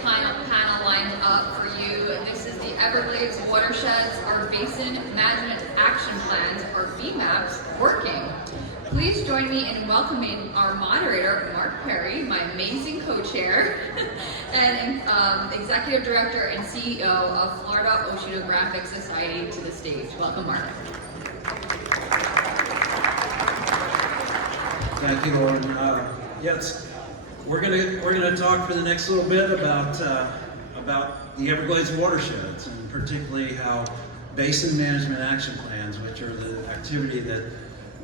panel lined up for you. This is the Everglades Watersheds, our Basin Management Action Plans, or BMAPs, working. Please join me in welcoming our moderator, Mark Perry, my amazing co-chair, and Executive Director and CEO of Florida Oceanographic Society, to the stage. Welcome, Mark. Thank you, Lauren. Yes, we're gonna talk for the next little bit about the Everglades watersheds, and particularly how basin management action plans, which are the activity that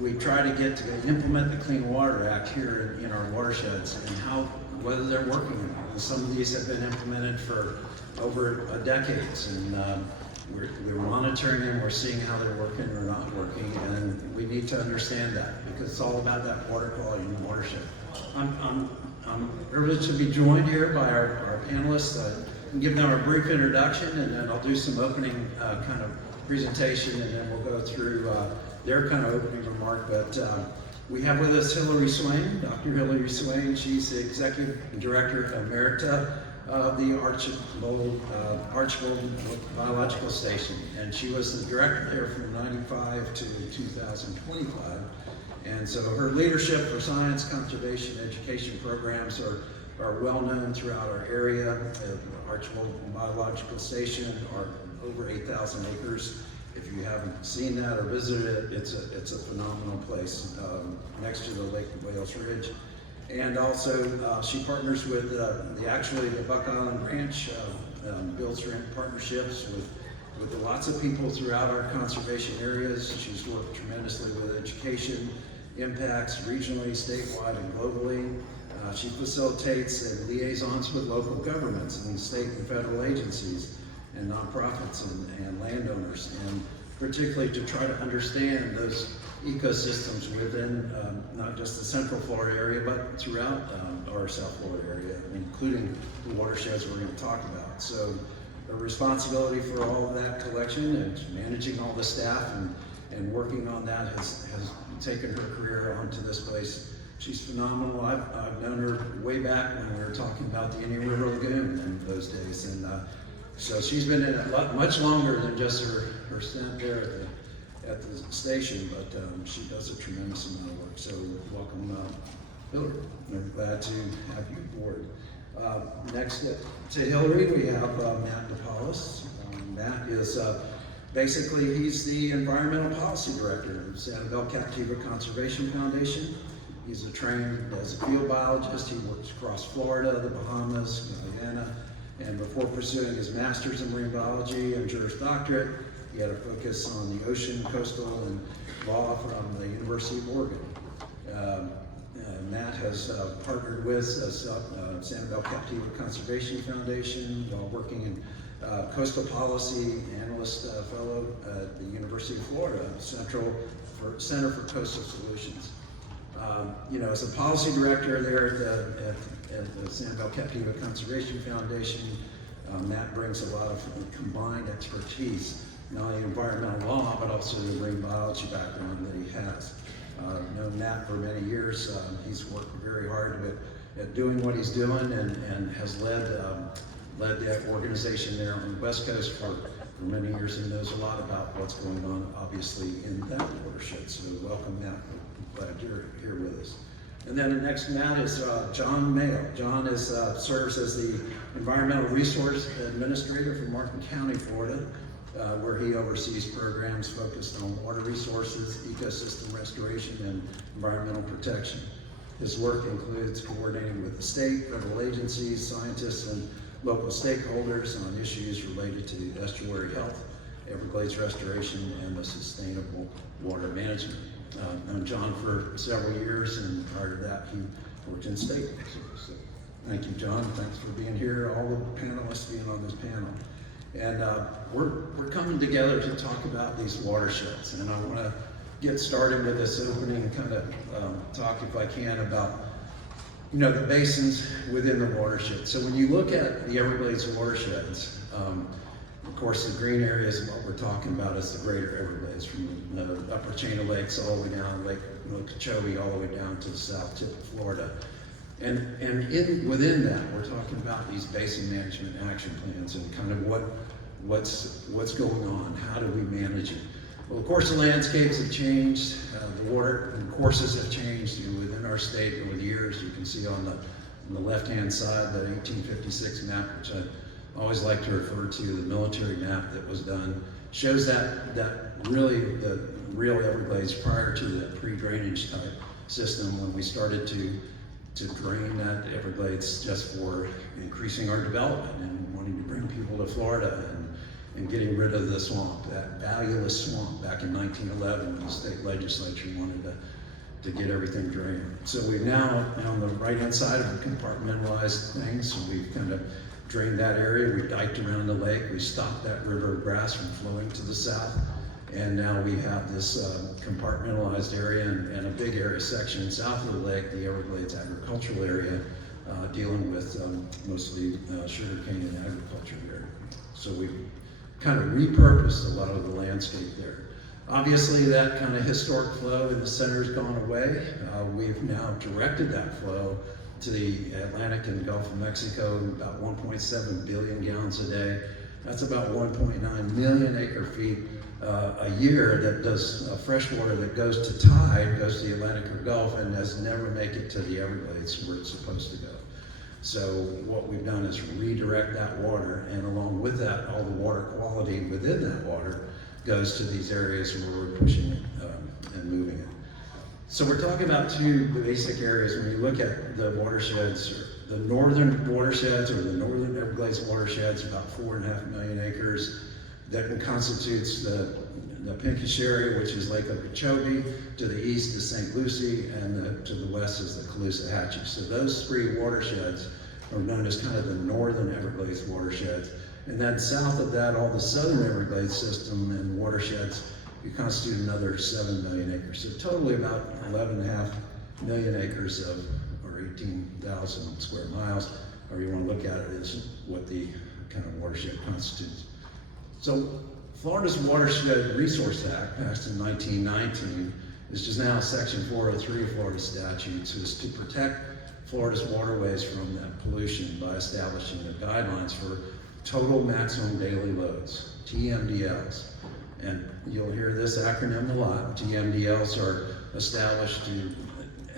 we try to get to implement the Clean Water Act here in our watersheds, and whether they're working. Some of these have been implemented for over a decades, and we're monitoring them, we're seeing how they're working or not working, and we need to understand that because it's all about that water quality in the watershed. I'm privileged to be joined here by our panelists. I'll give them a brief introduction, and then I'll do some opening kind of presentation, and then we'll go through their kind of opening remark. But we have with us Hillary Swain, Dr. Hillary Swain. She's the Executive Director Emerita of the Archibald Biological Station, and she was the director there from 95 to 2025. And so her leadership for science, conservation, education programs are well known throughout our area. The Archibald Biological Station are over 8,000 acres. If you haven't seen that or visited it, it's a phenomenal place next to the Lake Wales Ridge. And also, she partners with the Buck Island Ranch, builds partnerships with lots of people throughout our conservation areas. She's worked tremendously with education impacts regionally, statewide, and globally. She facilitates and liaisons with local governments and state and federal agencies and nonprofits and landowners, and particularly to try to understand those ecosystems within not just the Central Florida area, but throughout our South Florida area, including the watersheds we're going to talk about. So the responsibility for all of that collection and managing all the staff and working on that has taken her career onto this place. She's phenomenal. I've known her way back when we were talking about the Indian River Lagoon in those days, and so she's been in it much longer than just her stint there at the station, but she does a tremendous amount of work. So welcome, Hillary. We're glad to have you aboard. Next to Hillary, we have Matt DePaulis. Matt is basically, he's the Environmental Policy Director of Sanibel Captiva Conservation Foundation. He's trained as a field biologist. He works across Florida, the Bahamas, Guyana, and before pursuing his master's in marine biology and Juris Doctorate, he had a focus on the ocean, coastal, and law from the University of Oregon. Matt has partnered with Sanibel Captiva Conservation Foundation while working in coastal policy analyst fellow at the University of Florida, Center for Coastal Solutions. As a policy director there at the Sanibel Captiva Conservation Foundation, Matt brings a lot of combined expertise, not only environmental law, but also the marine biology background that he has. Known Matt for many years. He's worked very hard at doing what he's doing, and has led the organization there on the West Coast for many years, and knows a lot about what's going on, obviously, in that watershed. So welcome, Matt. We're glad you're here with us. And then the next Matt is John Mayo. John serves as the Environmental Resource Administrator for Martin County, Florida, where he oversees programs focused on water resources, ecosystem restoration, and environmental protection. His work includes coordinating with the state, federal agencies, scientists, and local stakeholders on issues related to estuary health, Everglades restoration, and the sustainable water management. Known John for several years, and prior to that, he worked in state. So thank you, John. Thanks for being here, all the panelists being on this panel. And we're coming together to talk about these watersheds, and I want to get started with this opening kind of talk, if I can, about the basins within the watershed. So when you look at the Everglades watersheds, of course the green area is what we're talking about is the greater Everglades, from the upper chain of lakes all the way down Lake Okeechobee all the way down to the south tip of Florida. Within that, we're talking about these basin management action plans and kind of what's going on, how do we manage it. Well, of course, the landscapes have changed, the water and courses have changed within our state over the years. You can see on the left-hand side, the 1856 map, which I always like to refer to, the military map that was done, shows that really the real Everglades prior to the pre-drainage type system when we started to drain that Everglades just for increasing our development and wanting to bring people to Florida and getting rid of the swamp, that valueless swamp back in 1911 when the state legislature wanted to get everything drained. So we've now, on the right-hand side, have compartmentalized things. So we've kind of drained that area. We diked around the lake. We stopped that river of grass from flowing to the south. And now we have this compartmentalized area and a big area section south of the lake, the Everglades agricultural area, dealing with mostly sugarcane and agriculture there. So we've kind of repurposed a lot of the landscape there. Obviously, that kind of historic flow in the center has gone away. We've now directed that flow to the Atlantic and Gulf of Mexico, about 1.7 billion gallons a day. That's about 1.9 million acre feet a year that does fresh water that goes to tide, goes to the Atlantic or Gulf, and does never make it to the Everglades where it's supposed to go. So what we've done is redirect that water, and along with that, all the water quality within that water goes to these areas where we're pushing it and moving it. So we're talking about two basic areas. When you look at the watersheds, the northern watersheds or the northern Everglades watersheds, about 4.5 million acres. That constitutes the pinkish area, which is Lake Okeechobee. To the east is St. Lucie, and to the west is the Caloosahatchee. So those three watersheds are known as kind of the northern Everglades watersheds. And then south of that, all the southern Everglades system and watersheds, you constitute another 7 million acres. So totally about 11.5 million acres or 18,000 square miles, or you want to look at it, is what the kind of watershed constitutes. So Florida's Watershed Resource Act, passed in 1919, is just now Section 403 of Florida statutes, is to protect Florida's waterways from that pollution by establishing the guidelines for total maximum daily loads, TMDLs. And you'll hear this acronym a lot. TMDLs are established to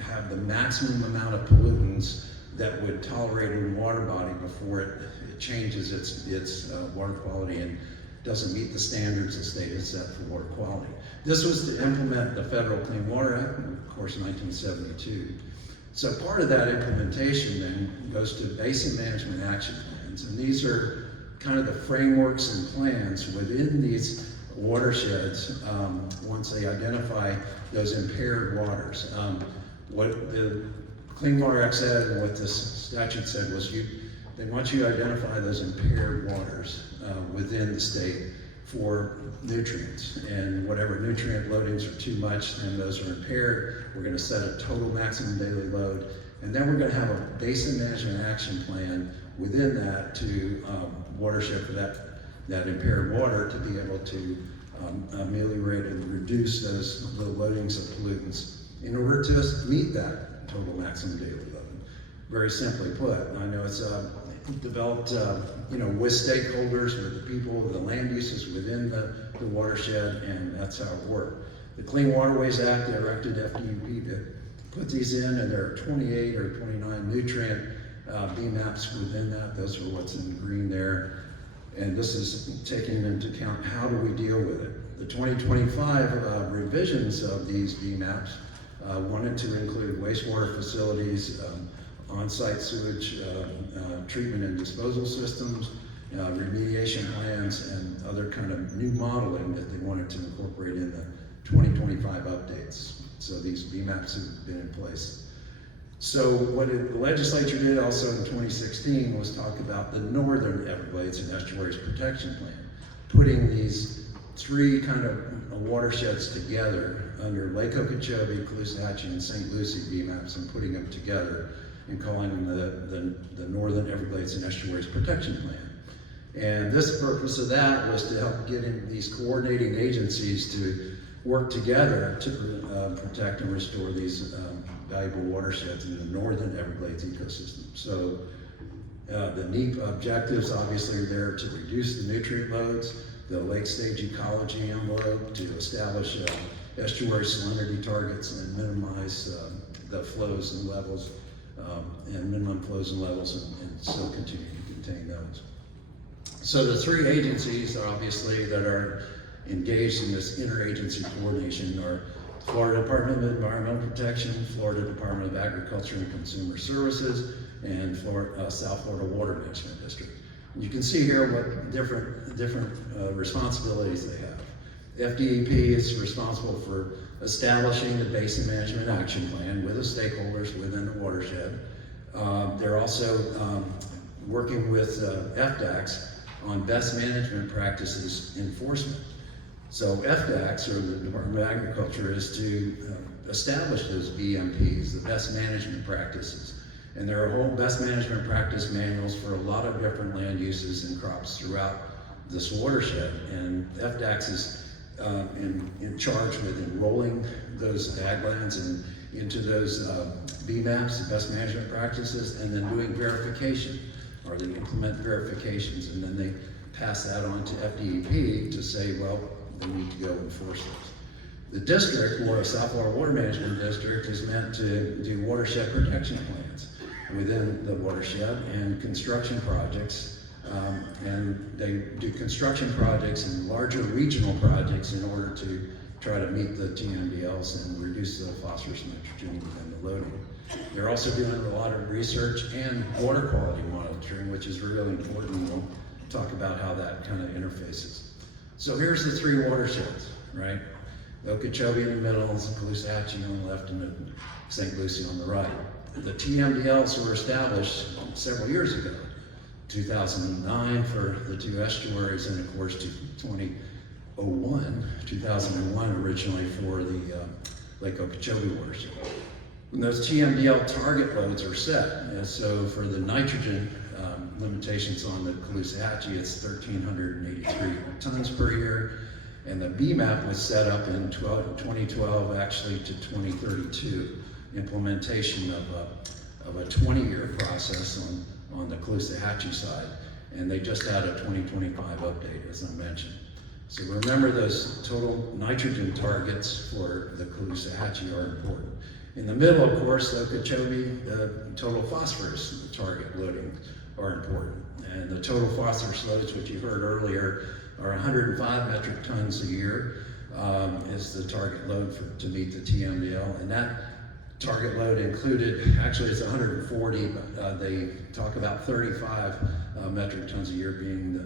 have the maximum amount of pollutants that would tolerate a water body before it changes its water quality and doesn't meet the standards the state has set for water quality. This was to implement the Federal Clean Water Act, of course, 1972. So part of that implementation then goes to basin management action plans, and these are kind of the frameworks and plans within these watersheds once they identify those impaired waters. What the Clean Water Act said and what this statute said was they want you to identify those impaired waters within the state for nutrients, and whatever nutrient loadings are too much, then those are impaired. We're going to set a total maximum daily load, and then we're going to have a basin management action plan within that to watershed for that impaired water to be able to ameliorate and reduce the loadings of pollutants in order to meet that total maximum daily load. Very simply put, I know it's developed with stakeholders, with the people, with the land uses within the watershed, and that's how it worked. The Clean Waterways Act directed FDUP to put these in, and there are 28 or 29 nutrient BMAPs within that. Those are what's in green there. And this is taking into account how do we deal with it. The 2025 revisions of these BMAPs wanted to include wastewater facilities, on-site sewage treatment and disposal systems, remediation plans, and other kind of new modeling that they wanted to incorporate in the 2025 updates. So these BMAPs have been in place. So what the legislature did also in 2016 was talk about the Northern Everglades and Estuaries Protection Plan, putting these three kind of watersheds together under Lake Okeechobee, Caloosahatchee, and St. Lucie BMAPs, and putting them together and calling them the Northern Everglades and Estuaries Protection Plan. And this purpose of that was to help get in these coordinating agencies to work together to protect and restore these valuable watersheds in the northern Everglades ecosystem. So the NEEP objectives obviously are there to reduce the nutrient loads, the lake stage ecology envelope, to establish estuary salinity targets and minimize the flows and levels, and minimum flows and levels, and still continue to contain those. So the three agencies, obviously, that are engaged in this interagency coordination are Florida Department of Environmental Protection, Florida Department of Agriculture and Consumer Services, and South Florida Water Management District. And you can see here what different responsibilities they have. FDEP is responsible for establishing the Basin Management Action Plan with the stakeholders within the watershed. They're also working with FDACs on best management practices enforcement. So FDACs, or the Department of Agriculture, is to establish those BMPs, the best management practices. And there are whole best management practice manuals for a lot of different land uses and crops throughout this watershed. And FDACs is in charge with enrolling those ag lands into those BMAPs, the best management practices, and then doing verification, or they implement verifications, and then they pass that on to FDEP to say, well, they need to go enforce those. The district, or South Florida Water Management District, is meant to do watershed protection plans within the watershed and construction projects. And they do construction projects and larger regional projects in order to try to meet the TMDLs and reduce the phosphorus nitrogen within the loading. They're also doing a lot of research and water quality monitoring, which is really important. We'll talk about how that kind of interfaces. So here's the three watersheds, right? Okeechobee in the middle, and Caloosahatchee on the left, and St. Lucie on the right. The TMDLs were established several years ago, 2009 for the two estuaries, and of course 2001 originally for the Lake Okeechobee watershed. And those TMDL target loads are set. And so for the nitrogen limitations on the Caloosahatchee, it's 1,383 tons per year. And the BMAP was set up in 2012 actually to 2032, implementation of a 20-year process on the Caloosahatchee side. And they just had a 2025 update, as I mentioned. So remember, those total nitrogen targets for the Caloosahatchee are important. In the middle, of course, the Okeechobee, the total phosphorus target loading are important. And the total phosphorus loads, which you heard earlier, are 105 metric tons a year is the target load to meet the TMDL. And that target load included, actually it's 140, but they talk about 35 metric tons a year being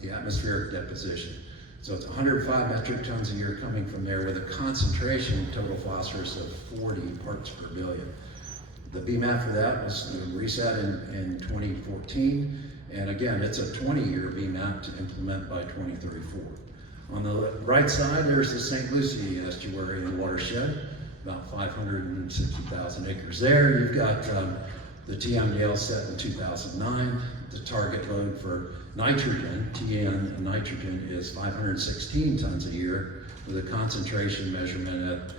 the atmospheric deposition. So it's 105 metric tons a year coming from there with a concentration total phosphorus of 40 parts per billion. The BMAP for that was reset in 2014. And again, it's a 20-year BMAP to implement by 2034. On the right side, there's the St. Lucie estuary and watershed, about 560,000 acres there. You've got the TMDL set in 2009. The target load for nitrogen, TN nitrogen, is 516 tons a year with a concentration measurement at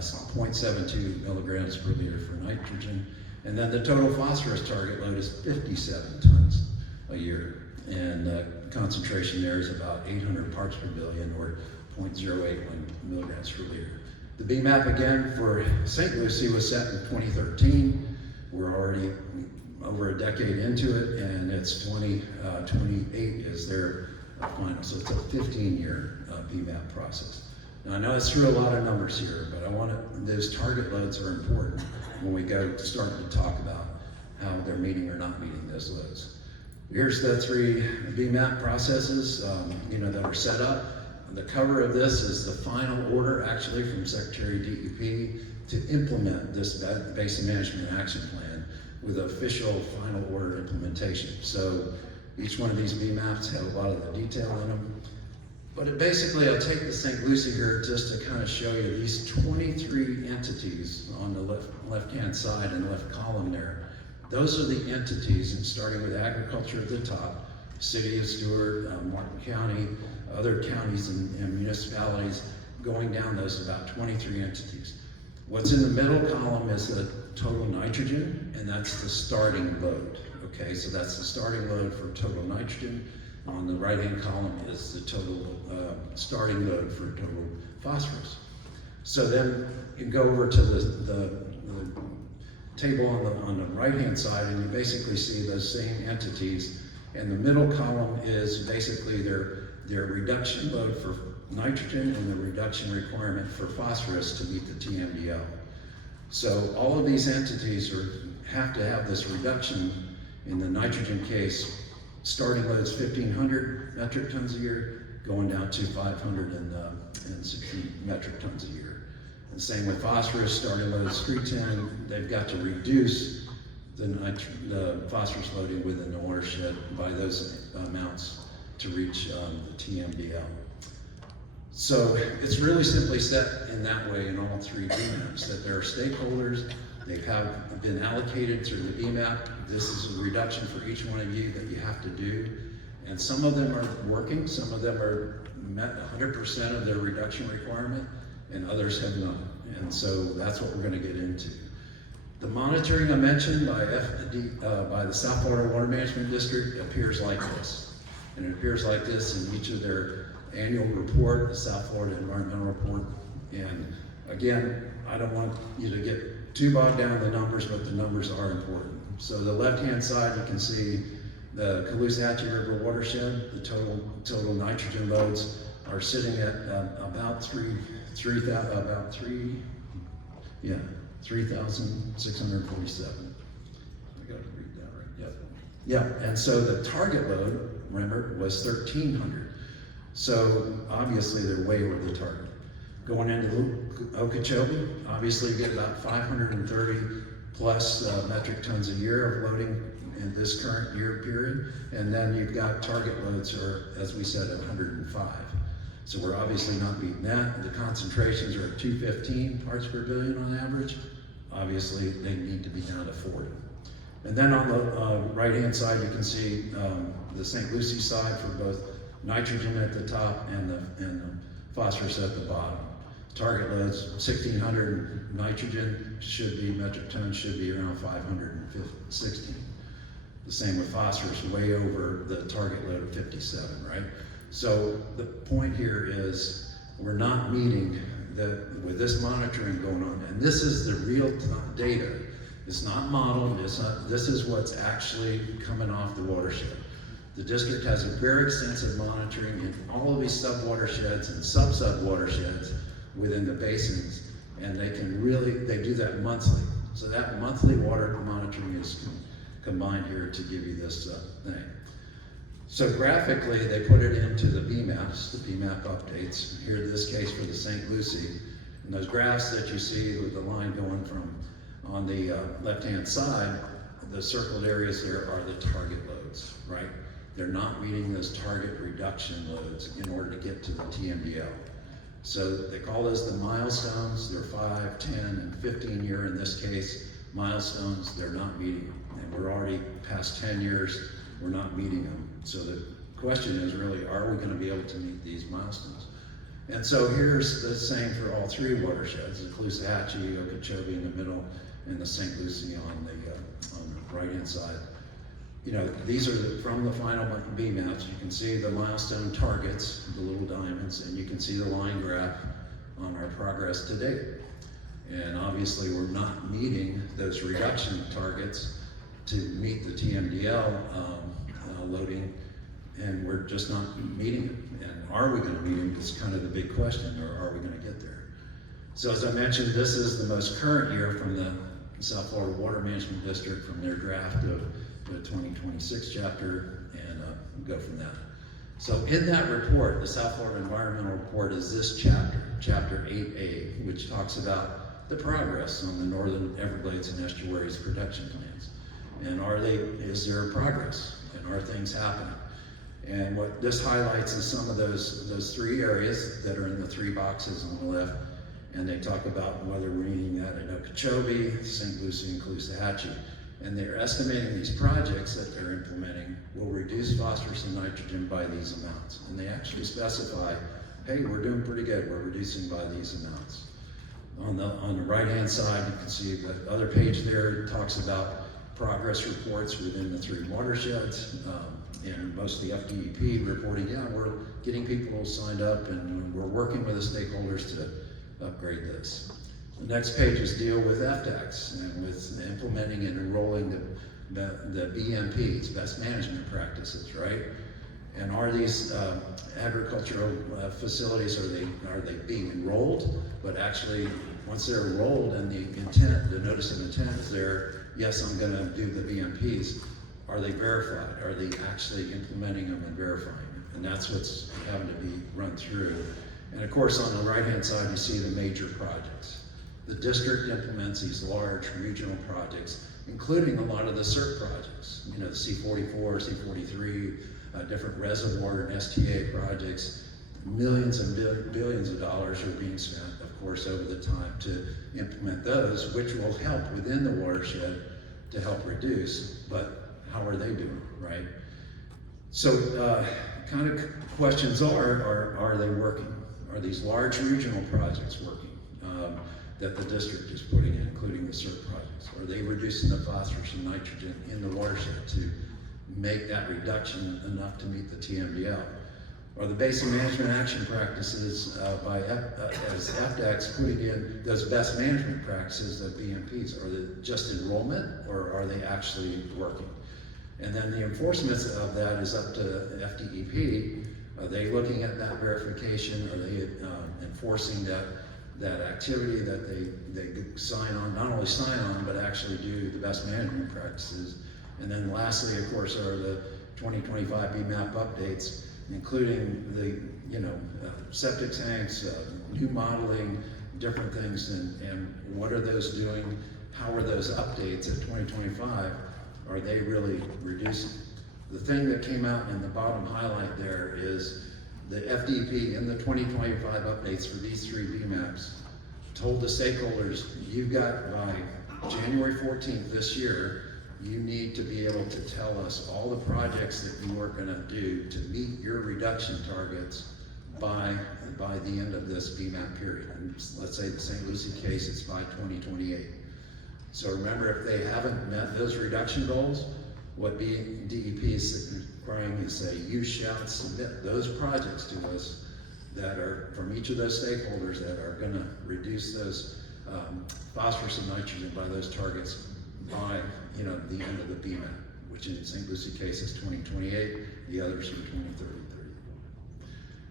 0.72 milligrams per liter for nitrogen. And then the total phosphorus target load is 57 tons a year. And concentration there is about 800 parts per billion, or 0.081 milligrams per liter. The BMAP again for St. Lucie was set in 2013. We're already over a decade into it, and it's 2028 is their final. So it's a 15-year BMAP process. Now I know it's through a lot of numbers here, but those target loads are important when we go to start to talk about how they're meeting or not meeting those loads. Here's the three BMAP processes that are set up. The cover of this is the final order actually from Secretary DEP to implement this Basin Management Action Plan with official final order implementation. So each one of these BMAPs had a lot of the detail in them. But basically, I'll take the St. Lucie here just to kind of show you these 23 entities on the left-hand side and left column there. Those are the entities, and starting with agriculture at the top, City of Stewart, Martin County, other counties and municipalities, going down those about 23 entities. What's in the middle column is the total nitrogen, and that's the starting load. Okay, so that's the starting load for total nitrogen. On the right-hand column is the total starting load for total phosphorus. So then you go over to the table on the right-hand side, and you basically see those same entities. And the middle column is basically their reduction load for nitrogen and the reduction requirement for phosphorus to meet the TMDL. So all of these entities have to have this reduction. In the nitrogen case, starting load is 1,500 metric tons a year, going down to 560 metric tons a year. And same with phosphorus, starting load is 310. They've got to reduce the phosphorus loading within the watershed by those amounts to reach the TMDL. So it's really simply set in that way in all three BMAPs, that there are stakeholders, they have been allocated through the BMAP. This is a reduction for each one of you that you have to do. And some of them are working, some of them are met 100% of their reduction requirement, and others have not. And so that's what we're going to get into. The monitoring I mentioned by the South Florida Water Management District appears like this. And it appears like this in each of their annual report, the South Florida Environmental Report. And again, I don't want you to get too bogged down in the numbers, but the numbers are important. So the left-hand side, you can see the Caloosahatchee River watershed. The total nitrogen loads are sitting at about 3,647. I got to read that right. Yep. Yeah. And so the target load, remember, was 1,300. So obviously they're way over the target. Going into Okeechobee, obviously you get about 530 plus metric tons a year of loading in this current year period. And then you've got target loads are, as we said, at 105. So we're obviously not beating that. The concentrations are at 215 parts per billion on average. Obviously they need to be down to 40. And then on the right-hand side, you can see the St. Lucie side for both nitrogen at the top and the phosphorus at the bottom. Target loads 1,600 nitrogen should be metric tons should be around 516. The same with phosphorus, way over the target load of 57, right? So the point here is we're not meeting with this monitoring going on, and this is the real data. It's not modeled. This is what's actually coming off the watershed. The district has a very extensive monitoring in all of these sub-watersheds and sub-watersheds within the basins, and they do that monthly. So that monthly water monitoring is combined here to give you this thing. So graphically, they put it into the BMAPs, the BMAP updates. Here in this case for the St. Lucie. And those graphs that you see with the line going from on the left-hand side, the circled areas there are the target loads, right? They're not meeting those target reduction loads in order to get to the TMDL. So they call those the milestones. They're 5, 10, and 15 year in this case. Milestones, they're not meeting them. And we're already past 10 years, we're not meeting them. So the question is really, are we going to be able to meet these milestones? And so here's the same for all three watersheds, the Caloosahatchee, Okeechobee in the middle, and the St. Lucie on the right-hand side. You know, these are from the final BMAPs. You can see the milestone targets, the little diamonds, and you can see the line graph on our progress to date. And obviously we're not meeting those reduction targets to meet the TMDL loading, and we're just not meeting it. And are we going to meet them is kind of the big question, or are we going to get there? So as I mentioned, this is the most current year from the South Florida Water Management District from their draft of the 2026 chapter, and go from that. So in that report, the South Florida Environmental Report is this chapter, Chapter 8A, which talks about the progress on the Northern Everglades and Estuaries protection plans. And is there progress? And are things happening? And what this highlights is some of those three areas that are in the three boxes on the left, and they talk about whether we're meeting that in Okeechobee, St. Lucie, and Caloosahatchee. And they're estimating these projects that they're implementing will reduce phosphorus and nitrogen by these amounts. And they actually specify, hey, we're doing pretty good, we're reducing by these amounts. On the right-hand side, you can see the other page there talks about progress reports within the 3 watersheds, and most of the FDEP reporting, yeah, we're getting people signed up and we're working with the stakeholders to upgrade this. The next pages deal with FDACs and with implementing and enrolling the BMPs, best management practices, right? And are these agricultural facilities, are they being enrolled? But actually, once they're enrolled and the notice of intent is there, yes, I'm gonna do the BMPs, are they verified? Are they actually implementing them and verifying them? And that's what's having to be run through. And of course, on the right-hand side, you see the major projects. The district implements these large regional projects, including a lot of the CERT projects, you know, the C44, C43, different reservoir and STA projects. Millions and billions of dollars are being spent, of course, over the time to implement those, which will help within the watershed to help reduce, but how are they doing, right? So kind of questions are they working? Are these large regional projects working that the district is putting in, including the CERT projects? Are they reducing the phosphorus and nitrogen in the watershed to make that reduction enough to meet the TMDL? Are the basin management action practices as FDACs putting in those best management practices, the BMPs, are they just enrollment or are they actually working? And then the enforcement of that is up to FDEP. Are they looking at that verification? Are they enforcing that activity that they sign on, not only sign on, but actually do the best management practices? And then lastly, of course, are the 2025 BMAP updates, including the septic tanks, new modeling, different things, and what are those doing? How are those updates at 2025? Are they really reducing? The thing that came out in the bottom highlight there is the FDP in the 2025 updates for these 3 BMAPs told the stakeholders, you've got by January 14th this year, you need to be able to tell us all the projects that you are going to do to meet your reduction targets by the end of this BMAP period. And let's say the St. Lucie case, it's by 2028. So remember, if they haven't met those reduction goals, what DEP is requiring is say, you shall submit those projects to us that are from each of those stakeholders that are going to reduce those phosphorus and nitrogen by those targets by the end of the BMAP, which in the St. Lucie case is 2028, the others are 2033.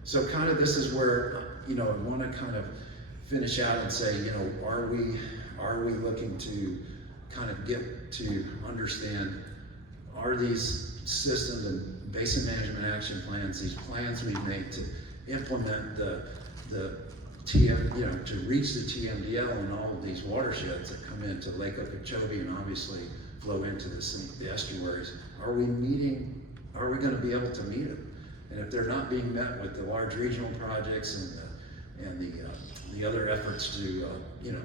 So kind of this is where I want to kind of finish out and say, are we looking to kind of get to understand, are these systems and basin management action plans, these plans we've made to implement the TM, to reach the TMDL in all of these watersheds that come into Lake Okeechobee and obviously flow into the estuaries, are we going to be able to meet it? And if they're not being met with the large regional projects and the other efforts to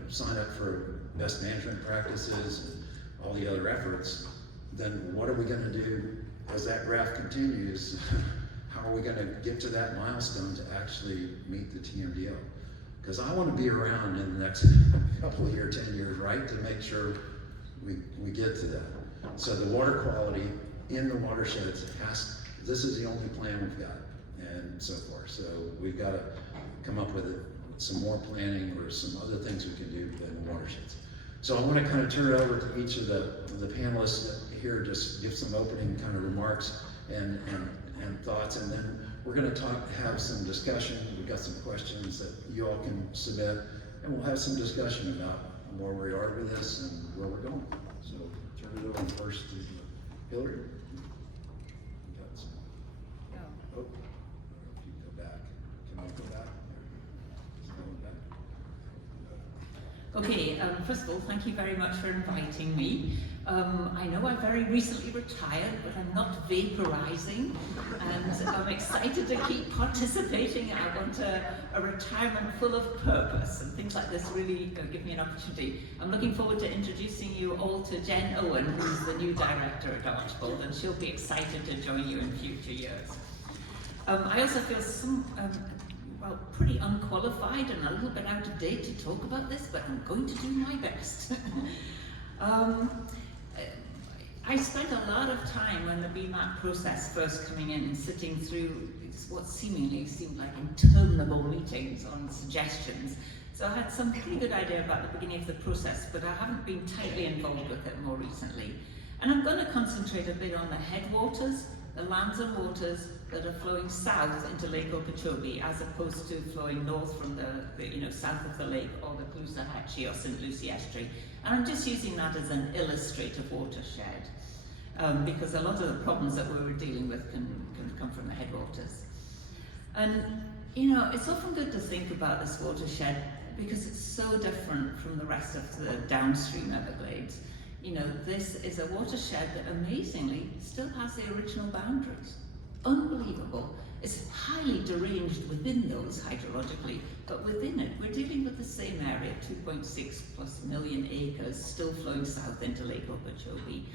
sign up for best management practices and all the other efforts, then what are we going to do as that graph continues? How are we going to get to that milestone to actually meet the TMDL? Because I want to be around in the next couple of years, 10 years, right, to make sure we get to that. So the water quality in the watersheds this is the only plan we've got, and so forth. So we've got to come up with some more planning or some other things we can do within the watersheds. So I want to kind of turn it over to each of the panelists here, just give some opening kind of remarks and thoughts, and then we're going to have some discussion. We've got some questions that you all can submit, and we'll have some discussion about where we are with this and where we're going. So turn it over first to Hillary. Oh, if you go back, can I go back? Okay, first of all, thank you very much for inviting me. I know I very recently retired, but I'm not vaporizing, and I'm excited to keep participating. I want a retirement full of purpose, and things like this really give me an opportunity. I'm looking forward to introducing you all to Jen Owen, who's the new director at Archbold, and she'll be excited to join you in future years. I also feel well, pretty unqualified and a little bit out of date to talk about this, but I'm going to do my best. I spent a lot of time when the BMAP process first coming in, sitting through what seemingly seemed like interminable meetings on suggestions. So I had some pretty good idea about the beginning of the process, but I haven't been tightly involved with it more recently. And I'm going to concentrate a bit on the headwaters, the lands and waters that are flowing south into Lake Okeechobee, as opposed to flowing north from the south of the lake, or the Caloosahatchee or St. Lucie estuary. And I'm just using that as an illustrative watershed, because a lot of the problems that we were dealing with can come from the headwaters. And it's often good to think about this watershed because it's so different from the rest of the downstream Everglades. This is a watershed that amazingly still has the original boundaries. Unbelievable. It's highly deranged within those hydrologically, but within it, we're dealing with the same area, 2.6+ million acres, still flowing south into Lake Okeechobee.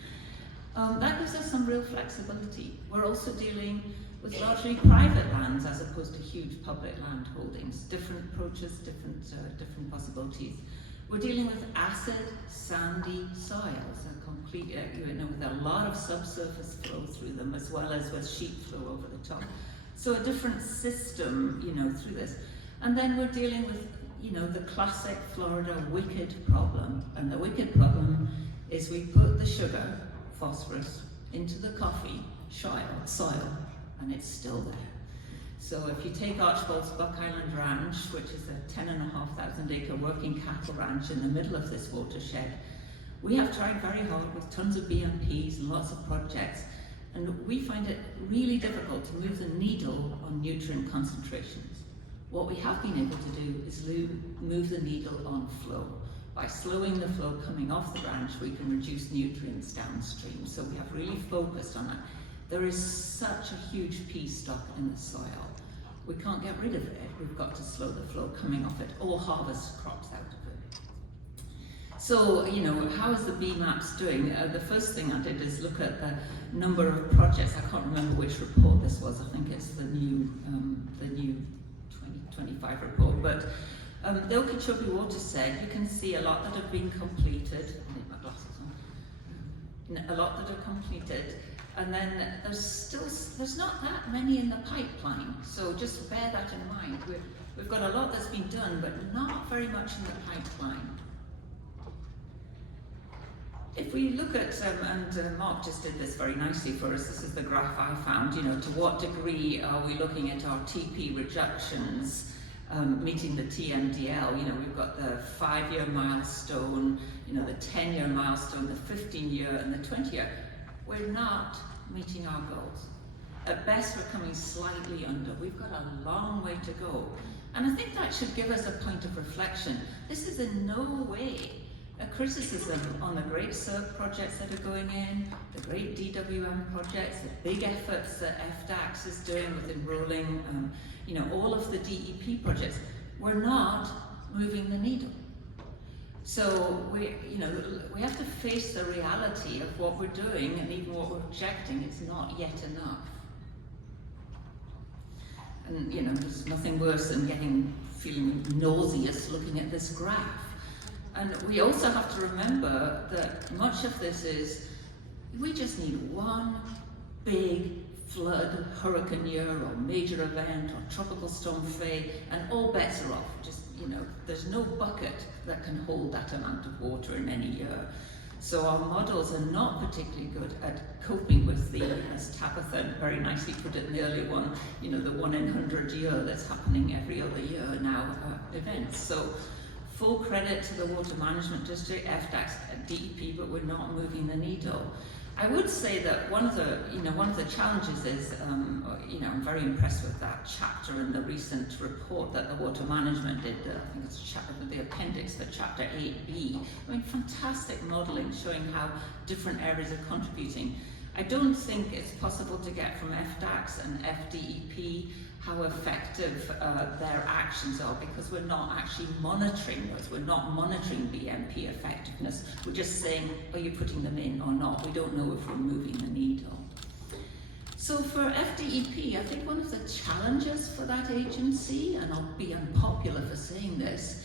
That gives us some real flexibility. We're also dealing with largely private lands as opposed to huge public land holdings. Different approaches, different possibilities. We're dealing with acid, sandy soils, with a lot of subsurface flow through them, as well as with sheet flow over the top. So a different system, through this. And then we're dealing with, the classic Florida wicked problem. And the wicked problem is we put the sugar, phosphorus, into the coffee soil, and it's still there. So if you take Archibald's Buck Island Ranch, which is a 10,500 acre working cattle ranch in the middle of this watershed, we have tried very hard with tons of BMPs and lots of projects, and we find it really difficult to move the needle on nutrient concentrations. What we have been able to do is move the needle on flow. By slowing the flow coming off the ranch, we can reduce nutrients downstream. So we have really focused on it. There is such a huge pea stock in the soil. We can't get rid of it. We've got to slow the flow coming off it or harvest crops out of it. So, how is the BMAPs doing? The first thing I did is look at the number of projects. I can't remember which report this was. I think it's the new 2025 report. But the Okeechobee watershed, you can see a lot that have been completed. I need my glasses on. A lot that are completed. And then there's not that many in the pipeline, so just bear that in mind. We've got a lot that's been done, but not very much in the pipeline. If we look at, and Mark just did this very nicely for us, this is the graph I found, to what degree are we looking at our TP reductions meeting the TMDL? We've got the 5-year milestone, the 10-year milestone, the 15-year and the 20-year. We're not meeting our goals. At best, we're coming slightly under. We've got a long way to go. And I think that should give us a point of reflection. This is in no way a criticism on the great SERP projects that are going in, the great DWM projects, the big efforts that FDAX is doing with enrolling, all of the DEP projects. We're not moving the needle. So we have to face the reality of what we're doing, and even what we're projecting is not yet enough. And there's nothing worse than feeling nauseous looking at this graph. And we also have to remember that much of this is, we just need one big flood, hurricane year, or major event, or tropical storm Faye, and all bets are off. There's no bucket that can hold that amount of water in any year. So our models are not particularly good at coping with as Tabitha very nicely put it in the earlier one, the 1 in 100 year that's happening every other year now events. So full credit to the Water Management District, FDAX, DEP, but we're not moving the needle. I would say that one of the challenges is, I'm very impressed with that chapter in the recent report that the Water Management did. I think it's the appendix for chapter 8B. Fantastic modelling showing how different areas are contributing. I don't think it's possible to get from FDAX and FDEP how effective their actions are, because we're not actually monitoring those. We're not monitoring BMP effectiveness. We're just saying, are you putting them in or not? We don't know if we're moving the needle. So for FDEP, I think one of the challenges for that agency, and I'll be unpopular for saying this,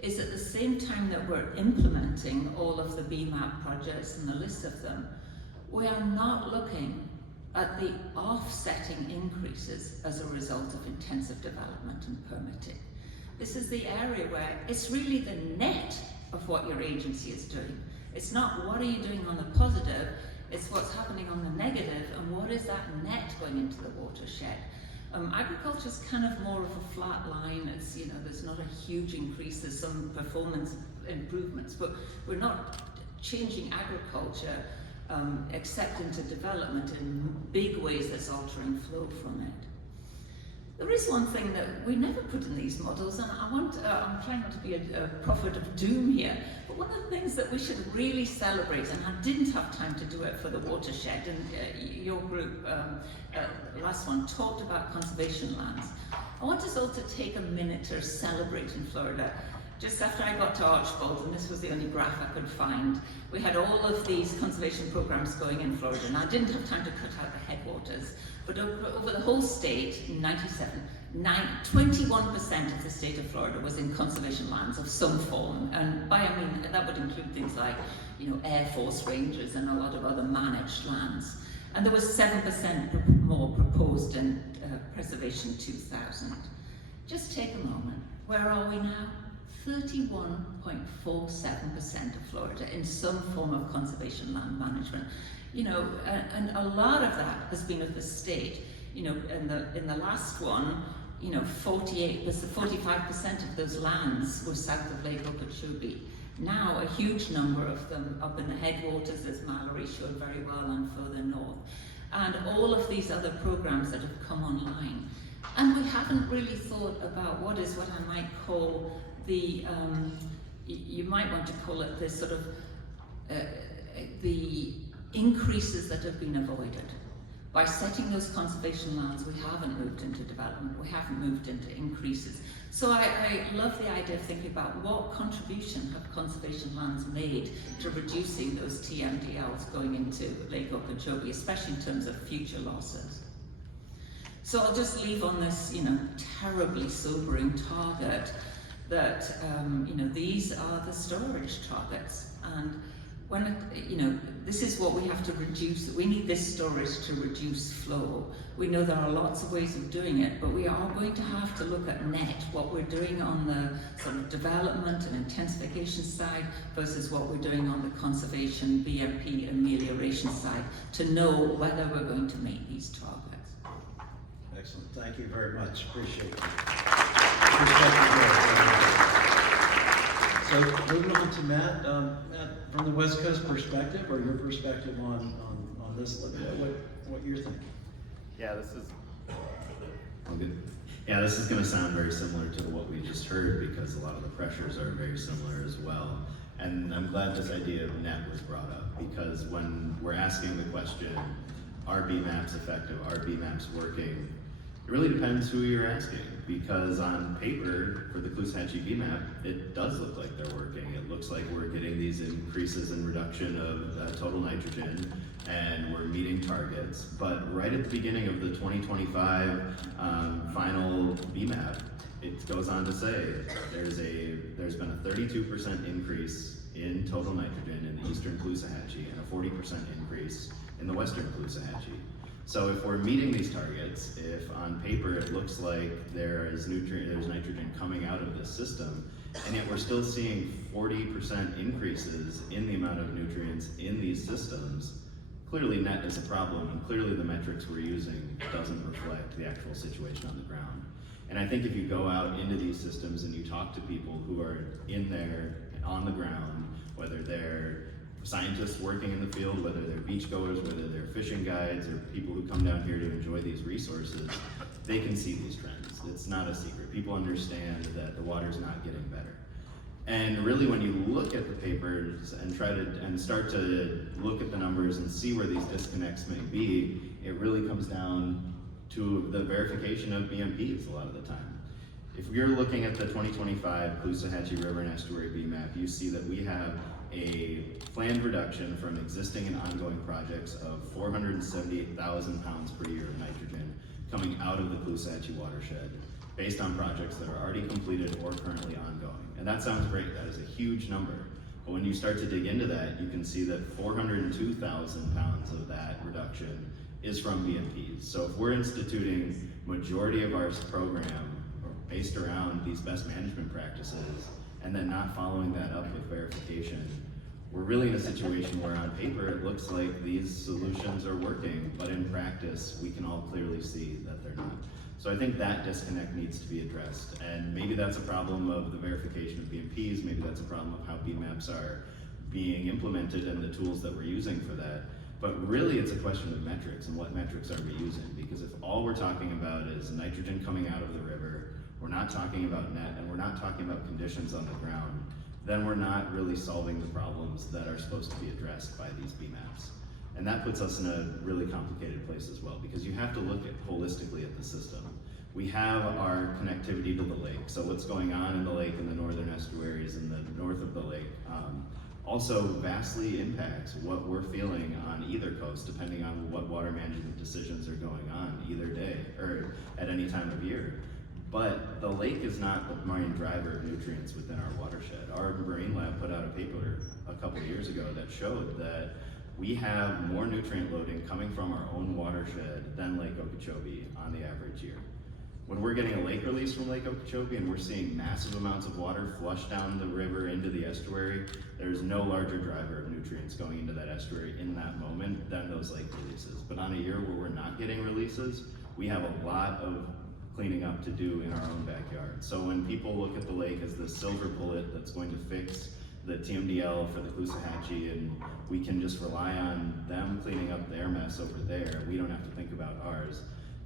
is at the same time that we're implementing all of the BMAP projects and the list of them, we are not looking at the offsetting increases as a result of intensive development and permitting. This is the area where it's really the net of what your agency is doing. It's not what are you doing on the positive, it's what's happening on the negative, and what is that net going into the watershed. Agriculture is kind of more of a flat line. It's, you know, there's not a huge increase, there's some performance improvements, but we're not changing agriculture except into development in big ways that's altering flow from it. There is one thing that we never put in these models, and I'm trying not to be a prophet of doom here, but one of the things that we should really celebrate, and I didn't have time to do it for the watershed, and your group, last one, talked about conservation lands. I want us all to take a minute to celebrate in Florida. Just after I got to Archbold, and this was the only graph I could find, we had all of these conservation programs going in Florida. Now, I didn't have time to cut out the headwaters, but over the whole state, in 21% of the state of Florida was in conservation lands of some form. And by I mean, that would include things like, you know, Air Force Rangers and a lot of other managed lands. And there was 7% more proposed in Preservation 2000. Just take a moment. Where are we now? 31.47% of Florida in some form of conservation land management. You know, and a lot of that has been of the state. You know, in the last one, you know, 45% of those lands were south of Lake Okeechobee. Now, a huge number of them up in the headwaters, as Mallory showed very well, and further north. And all of these other programs that have come online. And we haven't really thought about what I might call the, you might want to call it this sort of, the increases that have been avoided. By setting those conservation lands, we haven't moved into development, we haven't moved into increases. So I love the idea of thinking about what contribution have conservation lands made to reducing those TMDLs going into Lake Okeechobee, especially in terms of future losses. So I'll just leave on this, you know, terribly sobering target that, you know, these are the storage targets. And when, you know, this is what we have to reduce. We need this storage to reduce flow. We know there are lots of ways of doing it, but we are going to have to look at net, what we're doing on the sort of development and intensification side versus what we're doing on the conservation, BMP, amelioration side to know whether we're going to meet these targets. Excellent, thank you very much, appreciate it. So moving on to Matt, Matt, from the West Coast perspective, or your perspective on this, what you're thinking? Yeah, this is going to sound very similar to what we just heard because a lot of the pressures are very similar as well. And I'm glad this idea of net was brought up because when we're asking the question, are BMAPs effective, are BMAPs working, it really depends who you're asking, because on paper, for the Caloosahatchee BMAP, it does look like they're working. It looks like we're getting these increases in reduction of total nitrogen, and we're meeting targets. But right at the beginning of the 2025 final BMAP, it goes on to say there's been a 32% increase in total nitrogen in the eastern Caloosahatchee and a 40% increase in the western Caloosahatchee. So if we're meeting these targets, if on paper it looks like there's nitrogen coming out of this system, and yet we're still seeing 40% increases in the amount of nutrients in these systems, clearly net is a problem, and clearly the metrics we're using doesn't reflect the actual situation on the ground. And I think if you go out into these systems and you talk to people who are in there on the ground, whether they're scientists working in the field, whether they're beachgoers, whether they're fishing guides, or people who come down here to enjoy these resources, they can see these trends. It's not a secret. People understand that the water's not getting better. And really when you look at the papers and start to look at the numbers and see where these disconnects may be, it really comes down to the verification of BMPs a lot of the time. If you're looking at the 2025 Caloosahatchee River and Estuary BMAP, you see that we have a planned reduction from existing and ongoing projects of 478,000 pounds per year of nitrogen coming out of the Caloosahatchee watershed based on projects that are already completed or currently ongoing. And that sounds great, that is a huge number. But when you start to dig into that, you can see that 402,000 pounds of that reduction is from BMPs. So if we're instituting majority of our program based around these best management practices and then not following that up with verification, we're really in a situation where on paper it looks like these solutions are working, but in practice we can all clearly see that they're not. So I think that disconnect needs to be addressed, and maybe that's a problem of the verification of BMPs, maybe that's a problem of how BMAPs are being implemented and the tools that we're using for that. But really it's a question of metrics and what metrics are we using, because if all we're talking about is nitrogen coming out of the river, we're not talking about net, and we're not talking about conditions on the ground, then we're not really solving the problems that are supposed to be addressed by these BMAPs. And that puts us in a really complicated place as well, because you have to look at holistically at the system. We have our connectivity to the lake, so what's going on in the lake in the northern estuaries and the north of the lake also vastly impacts what we're feeling on either coast, depending on what water management decisions are going on either day or at any time of year. But the lake is not the main driver of nutrients within our watershed. Our marine lab put out a paper a couple of years ago that showed that we have more nutrient loading coming from our own watershed than Lake Okeechobee on the average year. When we're getting a lake release from Lake Okeechobee and we're seeing massive amounts of water flush down the river into the estuary, there's no larger driver of nutrients going into that estuary in that moment than those lake releases. But on a year where we're not getting releases, we have a lot of cleaning up to do in our own backyard. So when people look at the lake as the silver bullet that's going to fix the TMDL for the Caloosahatchee and we can just rely on them cleaning up their mess over there, we don't have to think about ours,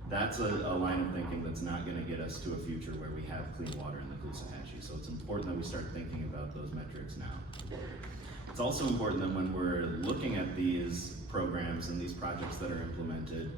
that's a line of thinking that's not going to get us to a future where we have clean water in the Caloosahatchee. So it's important that we start thinking about those metrics now. It's also important that when we're looking at these programs and these projects that are implemented,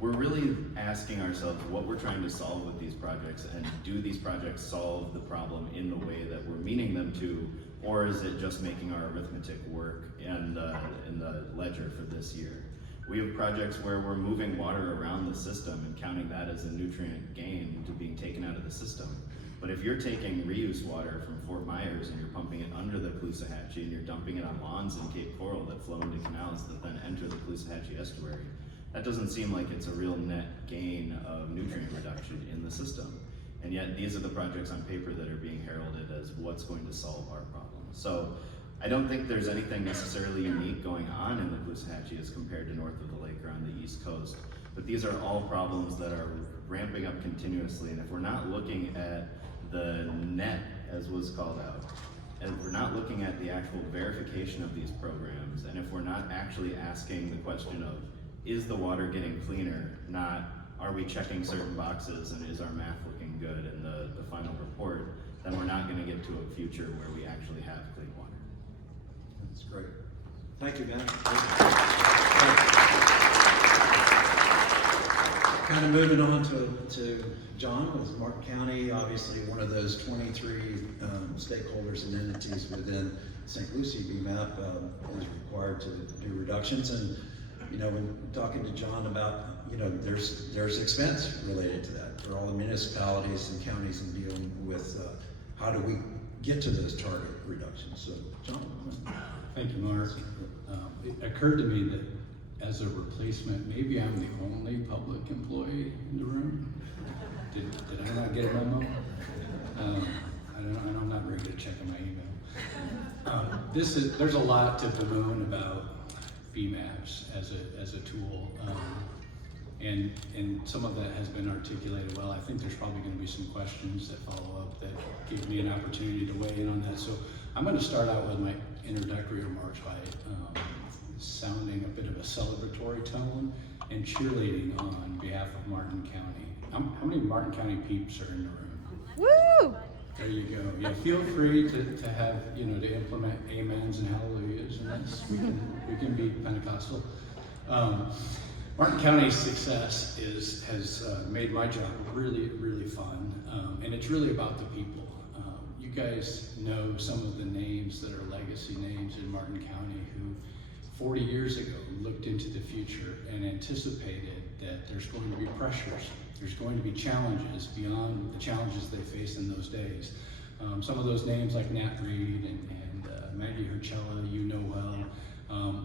we're really asking ourselves what we're trying to solve with these projects, and do these projects solve the problem in the way that we're meaning them to, or is it just making our arithmetic work in the ledger for this year? We have projects where we're moving water around the system and counting that as a nutrient gain to being taken out of the system. But if you're taking reuse water from Fort Myers and you're pumping it under the Caloosahatchee and you're dumping it on lawns in Cape Coral that flow into canals that then enter the Caloosahatchee estuary, that doesn't seem like it's a real net gain of nutrient reduction in the system. And yet these are the projects on paper that are being heralded as what's going to solve our problem. So I don't think there's anything necessarily unique going on in the Caloosahatchee as compared to north of the lake or on the east coast. But these are all problems that are ramping up continuously. And if we're not looking at the net, as was called out, and if we're not looking at the actual verification of these programs, and if we're not actually asking the question of, is the water getting cleaner, not are we checking certain boxes and is our math looking good in the final report, then we're not going to get to a future where we actually have clean water. That's great. Thank you, Ben. Kind of moving on to John with Martin County, obviously one of those 23 stakeholders and entities within St. Lucie BMAP is required to do reductions. And you know, when talking to John about, you know, there's expense related to that for all the municipalities and counties in dealing with how do we get to those target reductions. So, John. Thank you, Mark. It occurred to me that as a replacement, maybe I'm the only public employee in the room. Did I not get a memo? I'm not very good at checking my email. There's a lot to bemoan about BMAPs as a tool, and some of that has been articulated well. I think there's probably going to be some questions that follow up that give me an opportunity to weigh in on that. So I'm going to start out with my introductory remarks by sounding a bit of a celebratory tone and cheerleading on behalf of Martin County. How many Martin County peeps are in the room? Woo! There you go. Yeah, feel free to have, you know, to implement amens and hallelujahs and this. We can be Pentecostal. Martin County's success has made my job really, really fun, and it's really about the people. You guys know some of the names that are legacy names in Martin County who 40 years ago looked into the future and anticipated that there's going to be pressures, there's going to be challenges beyond the challenges they faced in those days. Some of those names like Nat Reed and Maggie Hercella, you know well.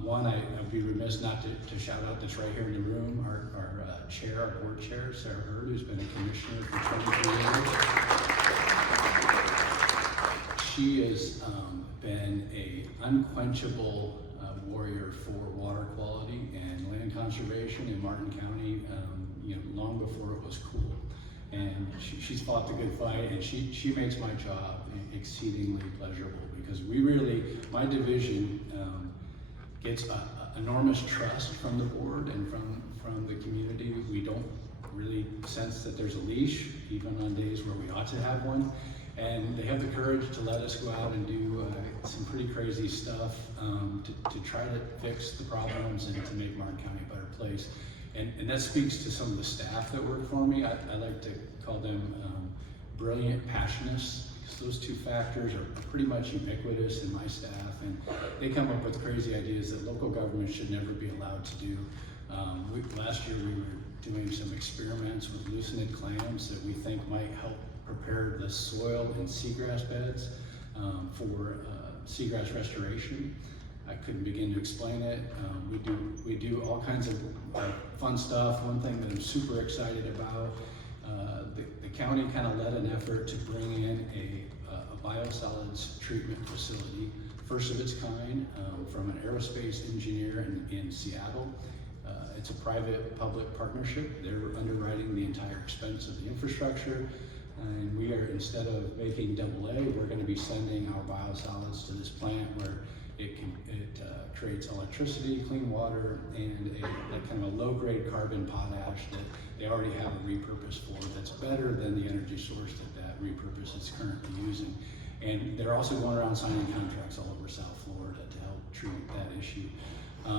One, I'd be remiss not to shout out that's right here in the room, our chair, our board chair, Sarah Hurd, who's been a commissioner for 23 years. She has been an unquenchable warrior for water quality and land conservation in Martin County, long before it was cool. And she's fought the good fight, and she makes my job exceedingly pleasurable because my division gets enormous trust from the board and from the community. We don't really sense that there's a leash, even on days where we ought to have one. And they have the courage to let us go out and do some pretty crazy stuff to try to fix the problems and to make Martin County a better place. And that speaks to some of the staff that work for me. I like to call them brilliant passionists, because those two factors are pretty much ubiquitous in my staff, and they come up with crazy ideas that local government should never be allowed to do. Last year we were doing some experiments with loosened clams that we think might help prepare the soil and seagrass beds for seagrass restoration. I couldn't begin to explain it. We do all kinds of fun stuff. One thing that I'm super excited about, the county kind of led an effort to bring in a biosolids treatment facility, first of its kind, from an aerospace engineer in Seattle. It's a private-public partnership. They're underwriting the entire expense of the infrastructure. And we are, instead of making AA, we're going to be sending our biosolids to this plant where it creates electricity, clean water, and a kind of a low-grade carbon potash that they already have a repurpose for that's better than the energy source that repurpose is currently using. And they're also going around signing contracts all over South Florida to help treat that issue.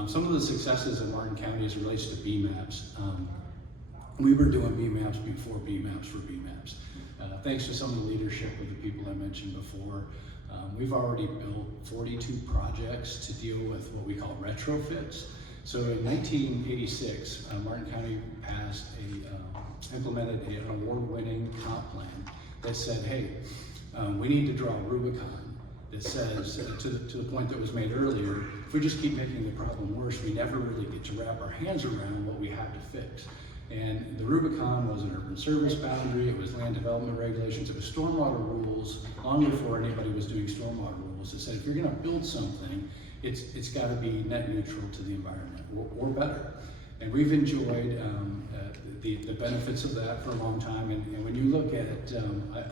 Some of the successes in Martin County as it relates to BMAPs. We were doing BMAPs before BMAPs were BMAPs. Thanks to some of the leadership of the people I mentioned before, we've already built 42 projects to deal with what we call retrofits. So in 1986, Martin County implemented an award-winning comp plan that said, hey, we need to draw a Rubicon that says, to the point that was made earlier, if we just keep making the problem worse, we never really get to wrap our hands around what we have to fix. And the Rubicon was an urban service boundary, it was land development regulations, it was stormwater rules, long before anybody was doing stormwater rules. It said if you're gonna build something, it's gotta be net neutral to the environment, or better. And we've enjoyed the benefits of that for a long time. And when you look at it,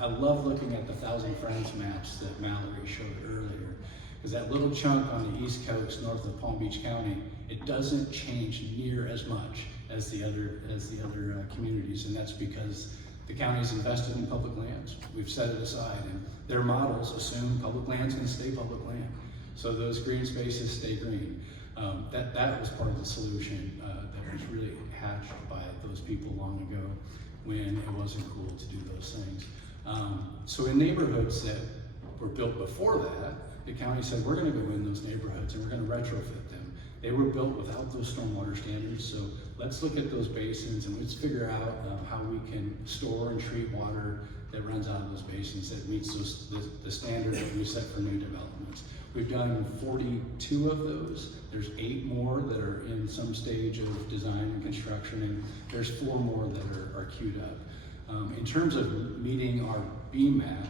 I love looking at the 1,000 Friends maps that Mallory showed earlier. Because that little chunk on the East Coast, north of Palm Beach County, it doesn't change near as much as the other communities, and that's because the county's invested in public lands. We've set it aside, and their models assume public land's going to stay public land. So those green spaces stay green. That was part of the solution that was really hatched by those people long ago when it wasn't cool to do those things. So in neighborhoods that were built before that, the county said, we're going to go in those neighborhoods and we're going to retrofit them. They were built without those stormwater standards, so let's look at those basins and let's figure out how we can store and treat water that runs out of those basins that meets the standard that we set for new developments. We've done 42 of those. There's 8 more that are in some stage of design and construction, and there's 4 more that are queued up. In terms of meeting our BMAP,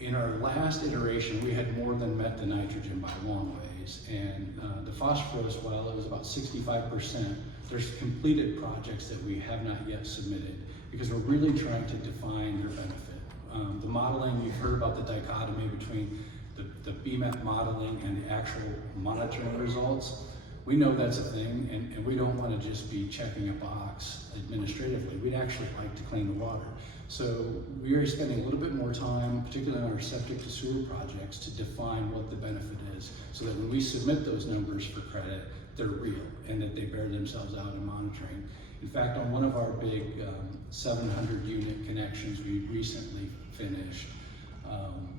in our last iteration, we had more than met the nitrogen by a long ways, and the phosphorus, while it was about 65%, there's completed projects that we have not yet submitted because we're really trying to define their benefit. The modeling, you've heard about the dichotomy between the BMAP modeling and the actual monitoring results. We know that's a thing, and we don't want to just be checking a box administratively. We'd actually like to clean the water. So we are spending a little bit more time, particularly on our septic to sewer projects, to define what the benefit is, so that when we submit those numbers for credit, they're real and that they bear themselves out in monitoring. In fact, on one of our big 700 unit connections we recently finished,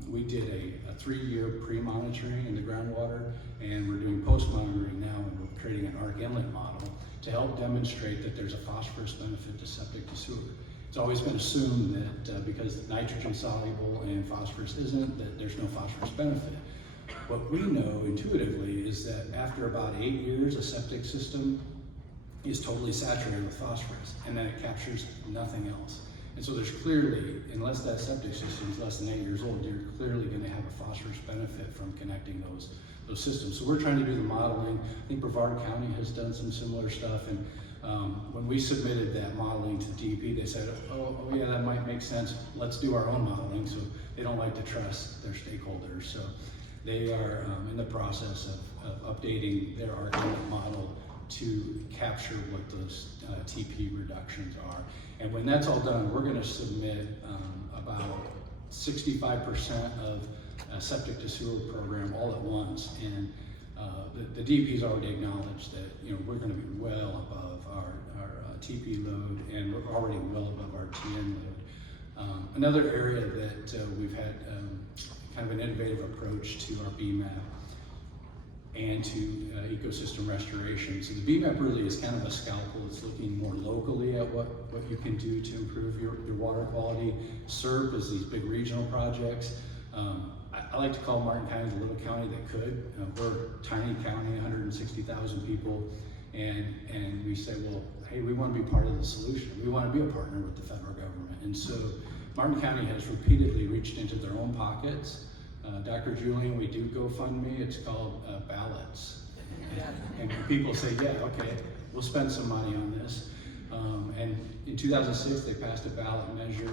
we did a 3-year pre-monitoring in the groundwater, and we're doing post-monitoring now, and we're creating an arc inlet model to help demonstrate that there's a phosphorus benefit to septic to sewer. It's always been assumed that because nitrogen soluble and phosphorus isn't, that there's no phosphorus benefit. What we know intuitively is that after about 8 years, a septic system is totally saturated with phosphorus, and then it captures nothing else. And so there's clearly, unless that septic system is less than 8 years old, you're clearly going to have a phosphorus benefit from connecting those systems. So we're trying to do the modeling. I think Brevard County has done some similar stuff, and when we submitted that modeling to DEP, they said, oh yeah, that might make sense. Let's do our own modeling. So they don't like to trust their stakeholders. So they are in the process of updating their arc inlet model to capture what those TP reductions are. And when that's all done, we're going to submit about 65% of a septic to sewer program all at once. And the DEP's already acknowledged that we're going to be well above our TP load, and we're already well above our TN load. Another area that we've had kind of an innovative approach to our BMAP and to ecosystem restoration. So the BMAP really is kind of a scalpel. It's looking more locally at what you can do to improve your water quality. SERP is these big regional projects. I like to call Martin County the little county that could. We're a tiny county, 160,000 people, and we say, well, hey, we want to be part of the solution. We want to be a partner with the federal government. And so Martin County has repeatedly reached into their own pockets. Dr. Julian, we do GoFundMe. It's called ballots. And people say, yeah, okay, we'll spend some money on this. And in 2006, they passed a ballot measure.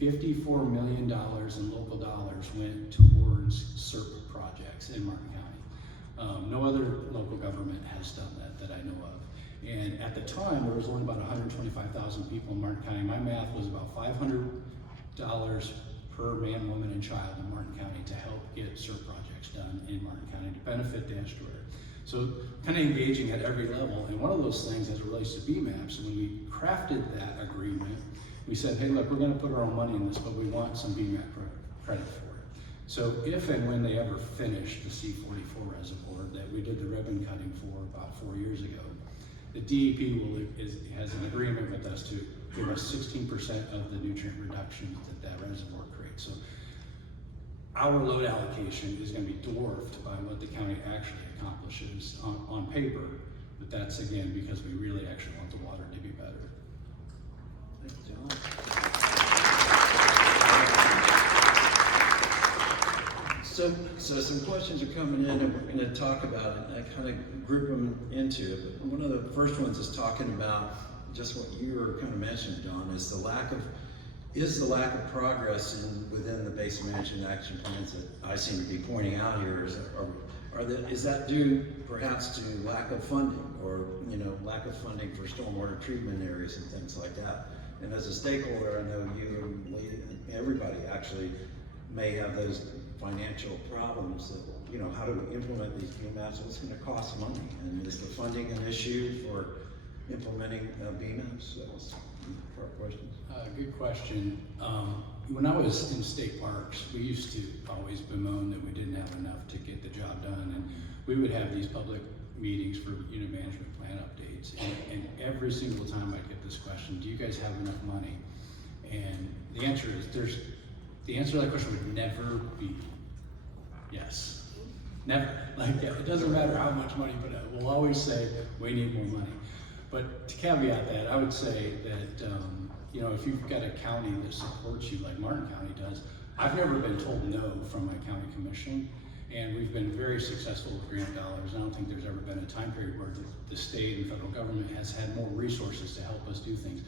$54 million in local dollars went towards SERP projects in Martin County. No other local government has done that I know of. And at the time, there was only about 125,000 people in Martin County. My math was about $500 per man, woman, and child in Martin County to help get SERP projects done in Martin County to benefit the estuary. So kind of engaging at every level. And one of those things as it relates to BMAPs, when we crafted that agreement, we said, hey, look, we're going to put our own money in this, but we want some BMAP credit for it. So if and when they ever finish the C44 reservoir that we did the ribbon cutting for about 4 years ago, the DEP has an agreement with us to give us 16% of the nutrient reductions that reservoir creates. So our load allocation is going to be dwarfed by what the county actually accomplishes on paper, but that's again because we really actually want the water to be better. Thank you, John. So some questions are coming in, and we're going to talk about it. I kind of group them into it. But one of the first ones is talking about just what you were kind of mentioning, John, is the lack of progress within the base management action plans that I seem to be pointing out here. Is that due perhaps to lack of funding, or lack of funding for stormwater treatment areas and things like that? And as a stakeholder, I know you and Lee and everybody actually may have those financial problems that, how do we implement these BMAPs? What's going to cost money? And is the funding an issue for implementing BMAPs? That was our questions. Good question. When I was in state parks, we used to always bemoan that we didn't have enough to get the job done, and we would have these public meetings for unit management plan updates, and every single time I'd get this question, do you guys have enough money? And the answer is, the answer to that question would never be yes. Never. It doesn't matter how much money you put out. We'll always say we need more money. But to caveat that, I would say that if you've got a county that supports you like Martin County does, I've never been told no from my county commission, and we've been very successful with grant dollars. I don't think there's ever been a time period where the state and federal government has had more resources to help us do things.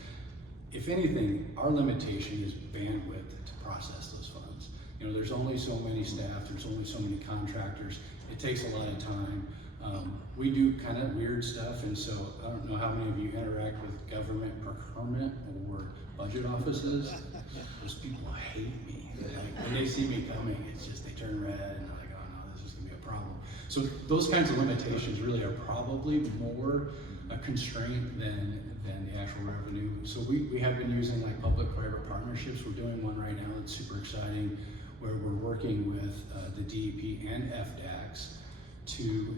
If anything, our limitation is bandwidth to process those funds. There's only so many staff, there's only so many contractors. It takes a lot of time. We do kind of weird stuff, and so I don't know how many of you interact with government procurement or budget offices. Those people hate me. When they see me coming, it's just they turn red and they're like, oh no, this is gonna be a problem. So those kinds of limitations really are probably more a constraint than the actual revenue. So we have been using like public-private partnerships. We're doing one right now that's super exciting, where we're working with the DEP and FDACs to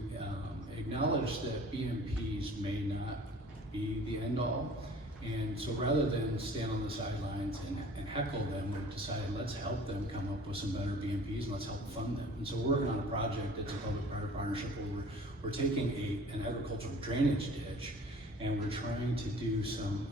acknowledge that BMPs may not be the end all. And so rather than stand on the sidelines and heckle them, we've decided let's help them come up with some better BMPs and let's help fund them. And so we're working on a project that's a public-private partnership where we're taking an agricultural drainage ditch, and we're trying to do some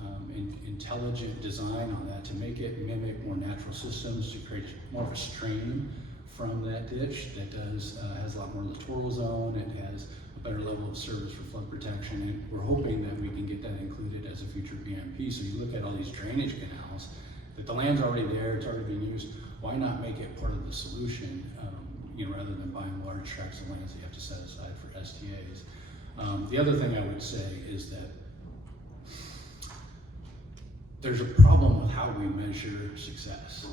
intelligent design on that to make it mimic more natural systems, to create more of a stream from that ditch that has a lot more littoral zone. It has a better level of service for flood protection, and we're hoping that we can get that included as a future BMP. So you look at all these drainage canals, that the land's already there, it's already being used. Why not make it part of the solution, rather than buying large tracts of land that you have to set aside for STAs? The other thing I would say is that there's a problem with how we measure success.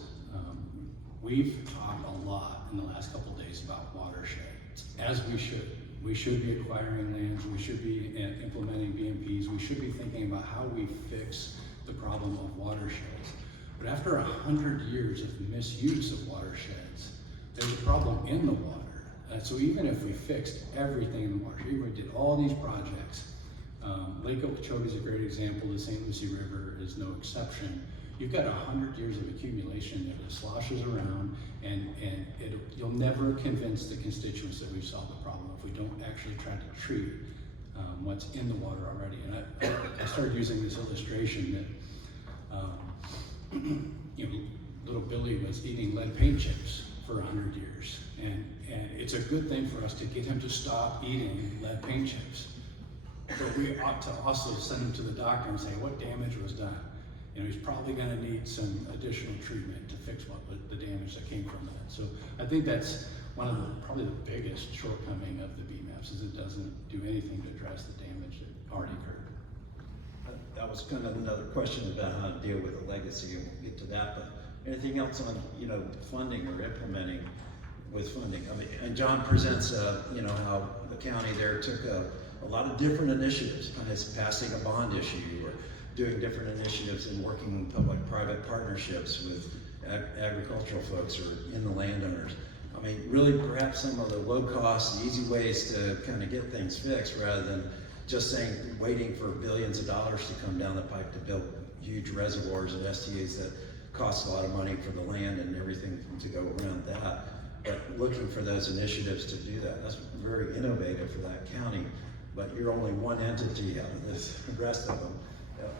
We've talked a lot in the last couple of days about watersheds, as we should. We should be acquiring lands, we should be implementing BMPs, we should be thinking about how we fix the problem of watersheds. But after 100 years of misuse of watersheds, there's a problem in the water. So even if we fixed everything in the water, even if we did all these projects, Lake Okeechobee is a great example, the St. Lucie River is no exception. You've got 100 years of accumulation that just sloshes around, and you'll never convince the constituents that we've solved the problem if we don't actually try to treat what's in the water already. And I started using this illustration that little Billy was eating lead paint chips for 100 years, and it's a good thing for us to get him to stop eating lead paint chips. But we ought to also send him to the doctor and say what damage was done. He's probably going to need some additional treatment to fix the damage that came from that. So I think that's one of probably the biggest shortcoming of the BMAPs, is it doesn't do anything to address the damage that already occurred. That was kind of another question about how to deal with the legacy, and we'll get to that. But anything else on funding or implementing with funding? I mean, and John presents how the county there took a lot of different initiatives, passing a bond issue or doing different initiatives and working in public-private partnerships with agricultural folks or in the landowners. I mean, really perhaps some of the low-cost, easy ways to kind of get things fixed, rather than just waiting for billions of dollars to come down the pipe to build huge reservoirs and STAs that cost a lot of money for the land and everything to go around that. But looking for those initiatives to do that, that's very innovative for that county. But you're only one entity out of the rest of them.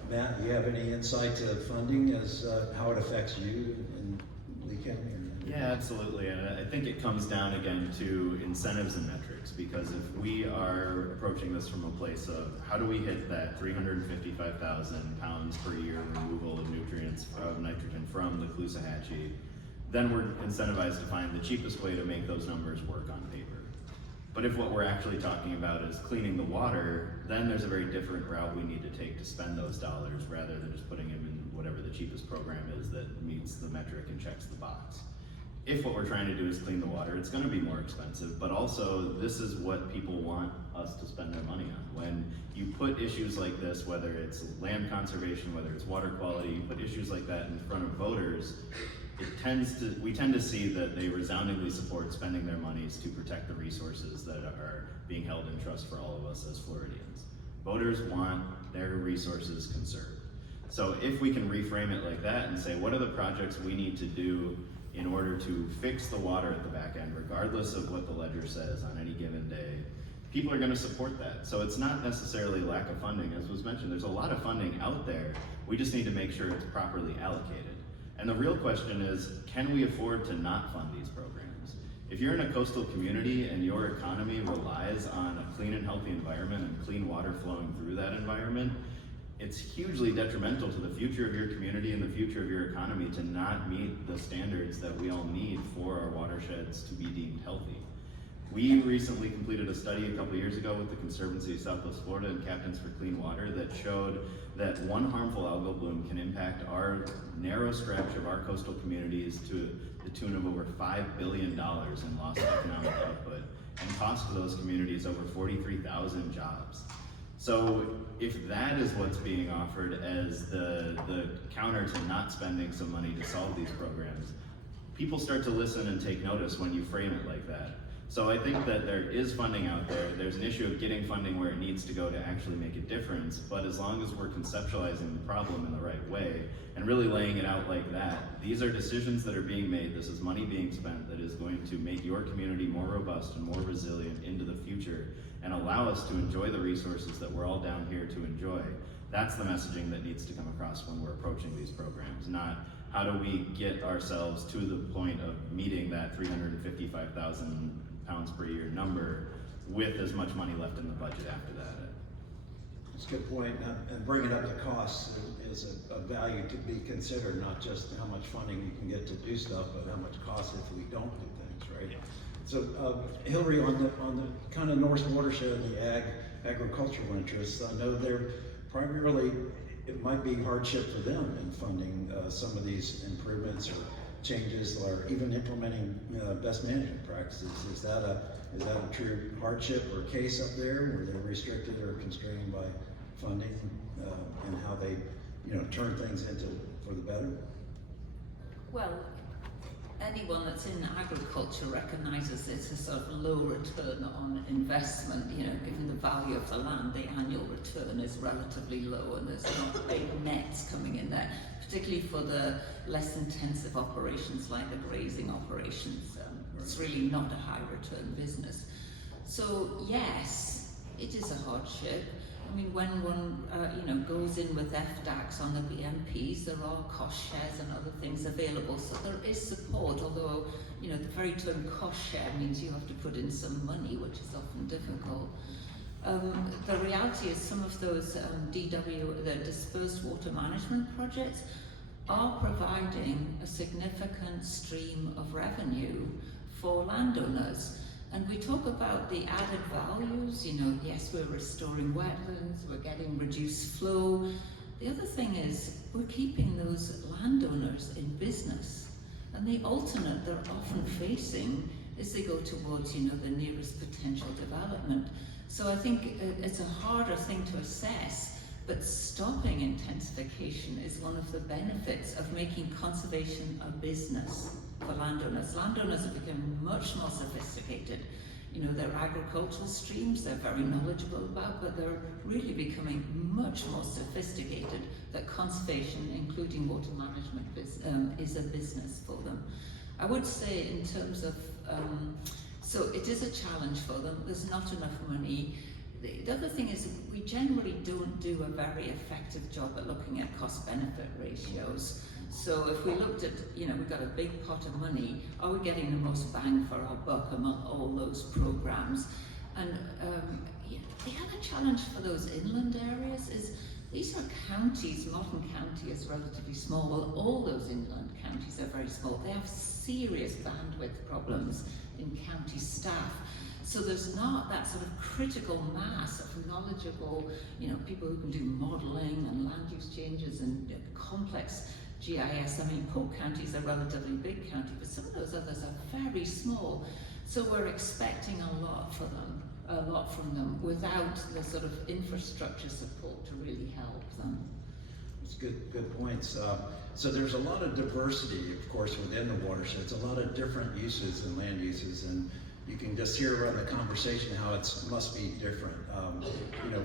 Matt, do you have any insight to funding as how it affects you in Lee County? Yeah, absolutely. And I think it comes down again to incentives and metrics, because if we are approaching this from a place of how do we hit that 355,000 pounds per year removal of nutrients of nitrogen from the Caloosahatchee, then we're incentivized to find the cheapest way to make those numbers work on paper. But if what we're actually talking about is cleaning the water, then there's a very different route we need to take to spend those dollars, rather than just putting them in whatever the cheapest program is that meets the metric and checks the box. If what we're trying to do is clean the water, it's going to be more expensive, but also this is what people want us to spend their money on. When you put issues like this, whether it's land conservation, whether it's water quality, you put issues like that in front of voters, we tend to see that they resoundingly support spending their monies to protect the resources that are being held in trust for all of us as Floridians. Voters want their resources conserved. So if we can reframe it like that and say, what are the projects we need to do in order to fix the water at the back end, regardless of what the ledger says on any given day, people are going to support that. So it's not necessarily lack of funding. As was mentioned, there's a lot of funding out there. We just need to make sure it's properly allocated. And the real question is, can we afford to not fund these programs? If you're in a coastal community and your economy relies on a clean and healthy environment and clean water flowing through that environment, it's hugely detrimental to the future of your community and the future of your economy to not meet the standards that we all need for our watersheds to be deemed healthy. We recently completed a study a couple years ago with the Conservancy of Southwest Florida and Captains for Clean Water that showed that one harmful algal bloom can impact our narrow stretch of our coastal communities to the tune of over $5 billion in lost economic output and cost to those communities over 43,000 jobs. So if that is what's being offered as the counter to not spending some money to solve these programs, people start to listen and take notice when you frame it like that. So I think that there is funding out there. There's an issue of getting funding where it needs to go to actually make a difference, but as long as we're conceptualizing the problem in the right way and really laying it out like that, these are decisions that are being made, this is money being spent that is going to make your community more robust and more resilient into the future and allow us to enjoy the resources that we're all down here to enjoy. That's the messaging that needs to come across when we're approaching these programs, not how do we get ourselves to the point of meeting that 355,000 pounds per year number with as much money left in the budget after that. That's a good point, and bringing up the costs is a value to be considered, not just how much funding you can get to do stuff, but how much costs if we don't do things, right? So Hillary, on the kind of North watershed and the agricultural interests, I know they're primarily, it might be hardship for them in funding some of these improvements or changes, or even implementing best management practices. Is that a true hardship or case up there where they're restricted or constrained by funding and how they turn things into for the better? Well, anyone that's in agriculture recognizes it's a sort of low return on investment. Given the value of the land, the annual return is relatively low, and there's not big nets coming in there, particularly for the less intensive operations like the grazing operations. It's really not a high return business. So yes, it is a hardship. I mean, when one goes in with FDACs on the BMPs, there are cost shares and other things available. So there is support, although the very term cost share means you have to put in some money, which is often difficult. The reality is some of those the dispersed water management projects are providing a significant stream of revenue for landowners. And we talk about the added values, yes, we're restoring wetlands, we're getting reduced flow. The other thing is we're keeping those landowners in business. And the alternate they're often facing is they go towards, the nearest potential development. So I think it's a harder thing to assess, but stopping intensification is one of the benefits of making conservation a business for landowners. Landowners are becoming much more sophisticated. Their agricultural streams they're very knowledgeable about, but they're really becoming much more sophisticated that conservation, including water management, is a business for them. I would say in terms of, so it is a challenge for them. There's not enough money. The other thing is we generally don't do a very effective job at looking at cost-benefit ratios. So if we looked at, we've got a big pot of money, are we getting the most bang for our buck among all those programs? And the other challenge for those inland areas is these are counties. Morton County is relatively small. Well, all those inland counties are very small. They have serious bandwidth problems in county staff. So there's not that sort of critical mass of knowledgeable, people who can do modeling and land use changes and complex GIS. I mean, Polk County is a relatively big county, but some of those others are very small. So we're expecting a lot from them without the sort of infrastructure support to really help them. It's good points. So there's a lot of diversity, of course, within the watersheds, a lot of different uses and land uses, and you can just hear around the conversation how it must be different.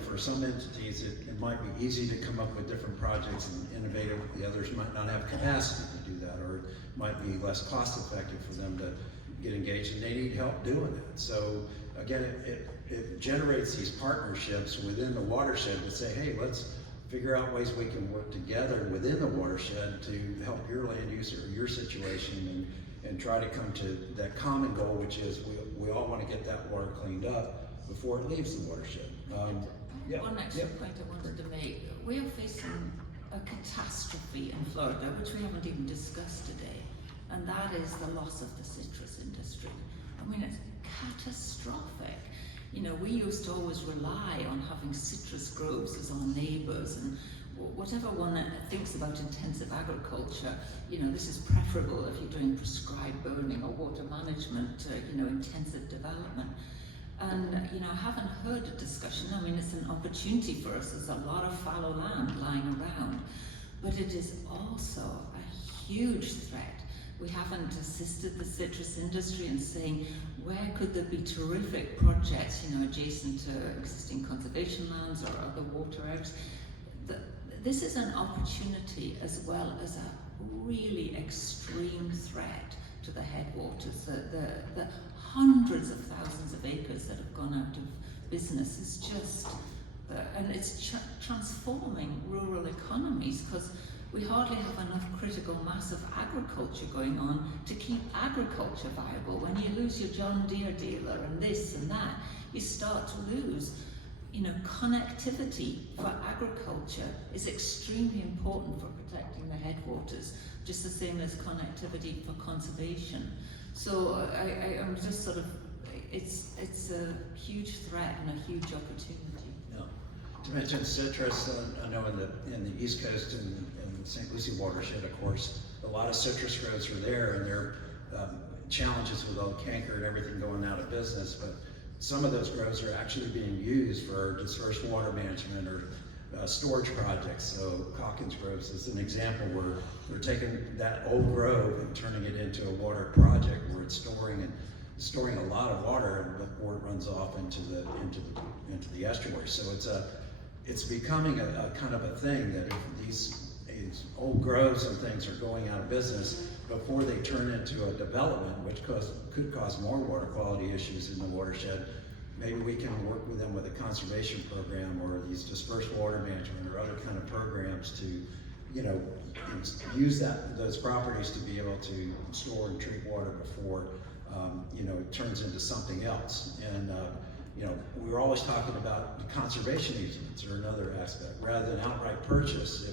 For some entities, it might be easy to come up with different projects and innovative. The others might not have capacity to do that, or it might be less cost effective for them to get engaged, and they need help doing it. So again, it generates these partnerships within the watershed to say, hey, let's figure out ways we can work together within the watershed to help your land use or your situation and try to come to that common goal, which is we all want to get that water cleaned up before it leaves the watershed. One extra point I wanted to make. We are facing a catastrophe in Florida, which we haven't even discussed today, and that is the loss of the citrus industry. I mean, it's catastrophic. We used to always rely on having citrus groves as our neighbours, and whatever one thinks about intensive agriculture, this is preferable if you're doing prescribed burning or water management, intensive development. And, I haven't heard a discussion. I mean, it's an opportunity for us. There's a lot of fallow land lying around, but it is also a huge threat. We haven't assisted the citrus industry in saying, where could there be terrific projects, adjacent to existing conservation lands or other water areas? This is an opportunity as well as a really extreme threat to the headwaters. The hundreds of thousands of acres that have gone out of business is just, and it's transforming rural economies, because we hardly have enough critical mass of agriculture going on to keep agriculture viable. When you lose your John Deere dealer and this and that, you start to lose. Connectivity for agriculture is extremely important for protecting the headwaters, just the same as connectivity for conservation. So I'm just sort of, it's a huge threat and a huge opportunity. Yeah. To mention citrus, I know in the East Coast and St. Lucie watershed, of course, a lot of citrus groves are there, and there are challenges with all canker and everything going out of business, but some of those groves are actually being used for dispersed water management or storage projects. So Calkins Groves is an example where they're taking that old grove and turning it into a water project where it's storing a lot of water before it runs off into the estuary. So it's becoming a kind of a thing that if these old groves and things are going out of business before they turn into a development, which could cause more water quality issues in the watershed, maybe we can work with them with a conservation program or these dispersed water management or other kind of programs to, use those properties to be able to store and treat water before, it turns into something else. And, we're always talking about conservation easements or another aspect rather than outright purchase.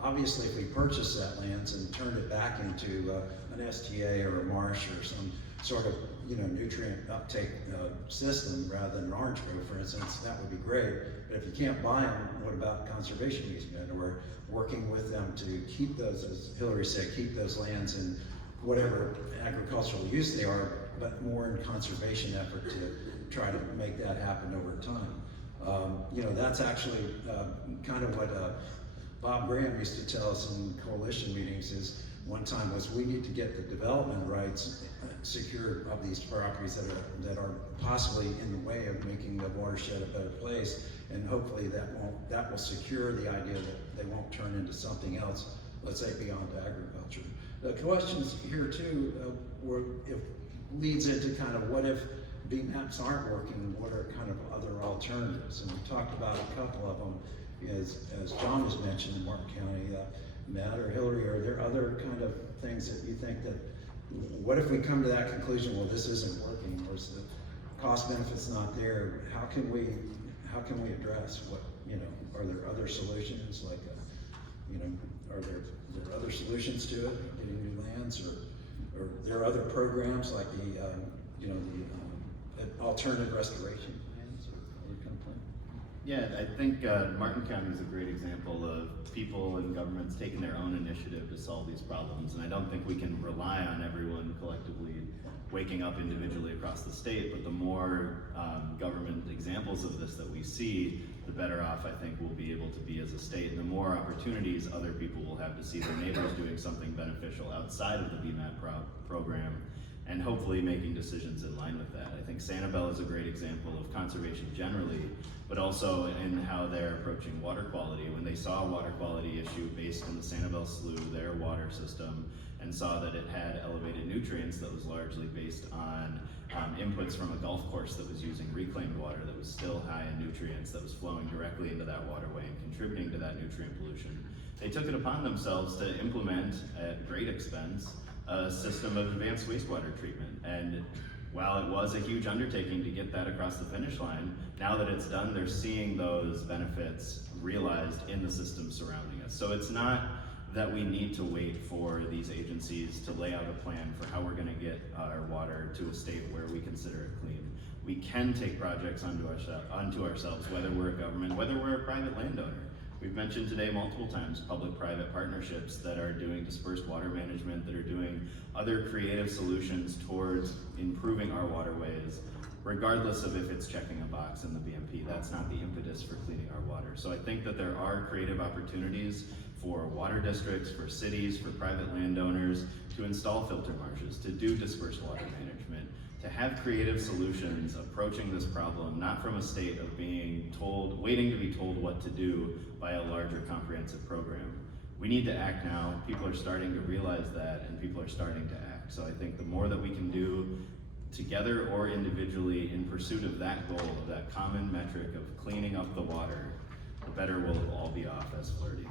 Obviously, if we purchase that land and turn it back into an STA or a marsh or some sort of nutrient uptake system rather than an orange grove, for instance, that would be great. But if you can't buy them, what about conservation easement or working with them to keep those, as Hillary said, keep those lands in whatever agricultural use they are, but more in conservation effort to try to make that happen over time. That's actually kind of what Bob Graham used to tell us in coalition meetings is one time was we need to get the development rights secured of these properties that are possibly in the way of making the watershed a better place, and hopefully that will secure the idea that they won't turn into something else, let's say beyond agriculture. The questions here too leads into kind of what if BMAPs aren't working, what are kind of other alternatives, and we talked about a couple of them. As John has mentioned in Martin County, Matt or Hillary, are there other kind of things that you think that, what if we come to that conclusion, well, this isn't working, or is the cost benefits not there? How can we address what, are there other solutions like, are there other solutions to it, getting new lands, or are there other programs like the alternative restoration plans or other kind of plan? Yeah, I think Martin County is a great example of people and governments taking their own initiative to solve these problems, and I don't think we can rely on everyone collectively waking up individually across the state, but the more government examples of this that we see, the better off I think we'll be able to be as a state, and the more opportunities other people will have to see their neighbors doing something beneficial outside of the BMAP program, and hopefully making decisions in line with that. I think Sanibel is a great example of conservation generally, but also in how they're approaching water quality. When they saw a water quality issue based on the Sanibel Slough, their water system, and saw that it had elevated nutrients that was largely based on inputs from a golf course that was using reclaimed water that was still high in nutrients, that was flowing directly into that waterway and contributing to that nutrient pollution. They took it upon themselves to implement, at great expense, a system of advanced wastewater treatment. And while it was a huge undertaking to get that across the finish line, now that it's done, they're seeing those benefits realized in the system surrounding us. So it's not that we need to wait for these agencies to lay out a plan for how we're going to get our water to a state where we consider it clean. We can take projects onto ourselves, whether we're a government, whether we're a private landowner. We've mentioned today multiple times public-private partnerships that are doing dispersed water management, that are doing other creative solutions towards improving our waterways, regardless of if it's checking a box in the BMP. That's not the impetus for cleaning our water. So I think that there are creative opportunities for water districts, for cities, for private landowners to install filter marshes, to do dispersed water management, to have creative solutions approaching this problem, not from a state of being told, waiting to be told what to do by a larger comprehensive program. We need to act now. People are starting to realize that, and people are starting to act. So I think the more that we can do together or individually in pursuit of that goal, of that common metric of cleaning up the water, the better we'll all be off as Floridians.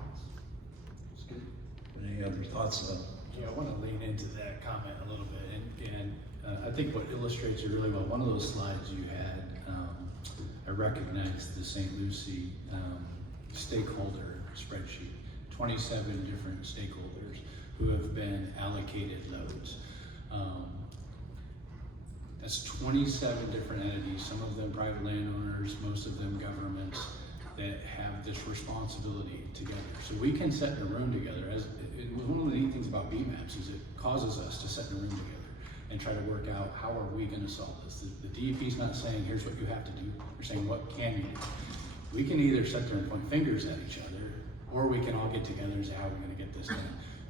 Any other thoughts? Yeah, I want to lean into that comment a little bit, and I think what illustrates it really well, one of those slides you had, I recognized the St. Lucie stakeholder spreadsheet, 27 different stakeholders who have been allocated loads. That's 27 different entities, some of them private landowners, most of them governments, that have this responsibility together. So we can sit in a room together. One of the neat things about BMAPs is it causes us to sit in a room together and try to work out how are we going to solve this. The DEP is not saying here's what you have to do. They're saying what can you do. We can either sit there and point fingers at each other, or we can all get together and say how we're going to get this done.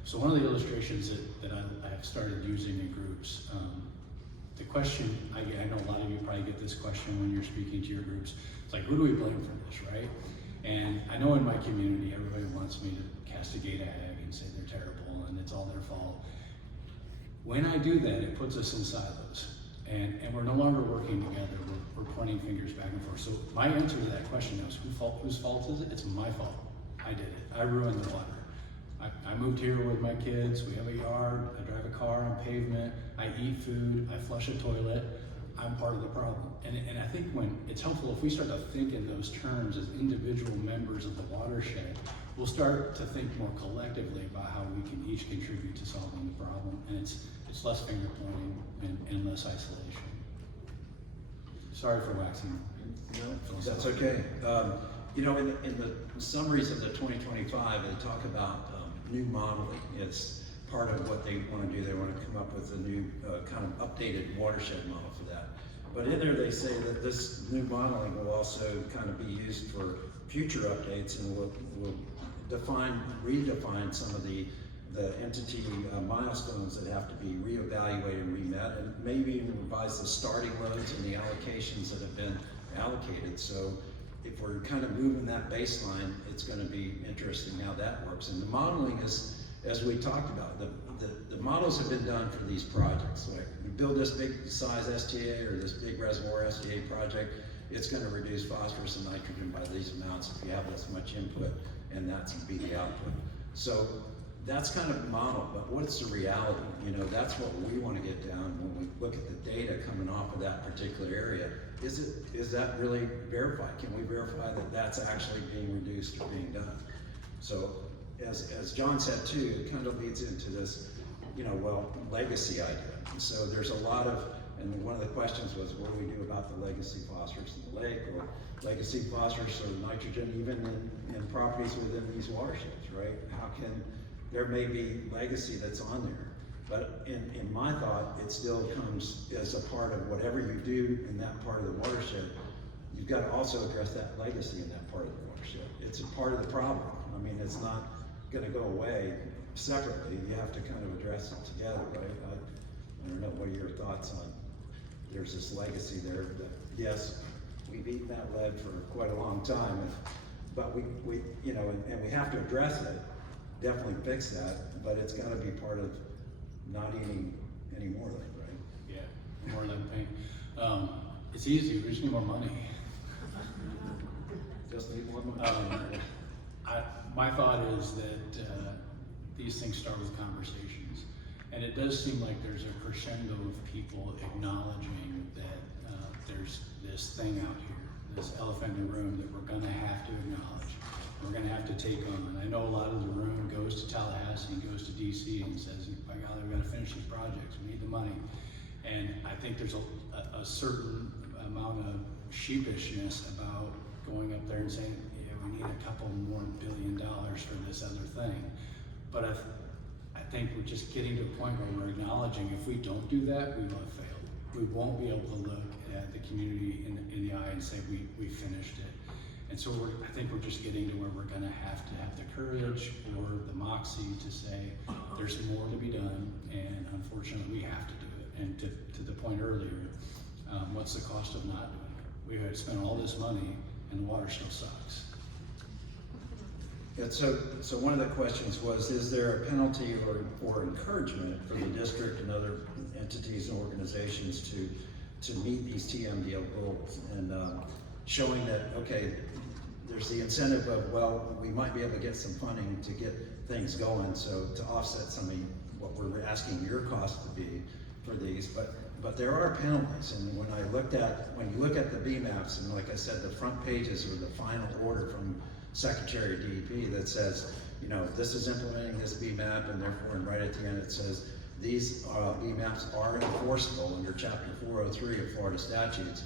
So one of the illustrations that I have started using in groups, the question, I know a lot of you probably get this question when you're speaking to your groups. It's like, who do we blame for this, right? And I know in my community, everybody wants me to castigate ag and say they're terrible and it's all their fault. When I do that, it puts us in silos, and we're no longer working together. We're pointing fingers back and forth. So my answer to that question is, whose fault is it? It's my fault. I did it. I ruined the water. I moved here with my kids. We have a yard. I drive a car on pavement. I eat food. I flush a toilet. I'm part of the problem. And I think when it's helpful if we start to think in those terms as individual members of the watershed, we'll start to think more collectively about how we can each contribute to solving the problem. And it's less finger pointing and less isolation. Sorry for waxing. No, that's okay. You know, in the summaries of the 2025, they talk about new modeling. It's part of what they want to do. They want to come up with a new kind of updated watershed model for that. But in there they say that this new modeling will also kind of be used for future updates, and will redefine some of the entity milestones that have to be reevaluated and remet, and maybe even revise the starting loads and the allocations that have been allocated. So if we're kind of moving that baseline, it's going to be interesting how that works. And the modeling is, as we talked about, the models have been done for these projects. Like we build this big size STA or this big reservoir STA project, it's going to reduce phosphorus and nitrogen by these amounts if you have this much input, and that's be the output. So that's kind of model, but what's the reality? You know, that's what we want to get down when we look at the data coming off of that particular area. Is that really verified? Can we verify that that's actually being reduced or being done? So as John said too, it kind of leads into this, you know, well, legacy idea. And so there's a lot of, and one of the questions was, what do we do about the legacy phosphorus in the lake, or legacy phosphorus or nitrogen even in properties within these watersheds, right? How can, there may be legacy that's on there, but in my thought, it still comes as a part of whatever you do in that part of the watershed. You've got to also address that legacy in that part of the watershed. It's a part of the problem. I mean, it's not going to go away separately. You have to kind of address it together, right? I don't know, what are your thoughts on, there's this legacy there that, yes, we've eaten that lead for quite a long time, but we you know, and we have to address it, definitely fix that, but it's got to be part of not eating any more lead, right? Yeah, more lead paint. It's easy, we just need more money. Just need more money. My thought is that these things start with conversations, and it does seem like there's a crescendo of people acknowledging that there's this thing out here, this elephant in the room that we're going to have to acknowledge, we're going to have to take on. I know a lot of the room goes to Tallahassee and goes to DC and says, by golly, we've got to finish these projects, we need the money. And I think there's a certain amount of sheepishness about going up there and saying, yeah, we need a couple more $1 billion for this other thing. But I think we're just getting to a point where we're acknowledging if we don't do that, we will have failed. We won't be able to look at the community in the eye and say we finished it. And so I think we're just getting to where we're gonna have to have the courage or the moxie to say there's more to be done, and unfortunately we have to do it. And to the point earlier, what's the cost of not doing it? We had spent all this money and the water still sucks. Yeah, so one of the questions was, is there a penalty or encouragement for the district and other entities and organizations to meet these TMDL goals, and showing that, okay, there's the incentive of, well, we might be able to get some funding to get things going, so to offset some of what we're asking your cost to be for these, but there are penalties. And when you look at the BMAPs, and like I said, the front pages or the final order from Secretary of DEP that says, you know, this is implementing this BMAP, and therefore, and right at the end it says, these BMAPs are enforceable under Chapter 403 of Florida statutes.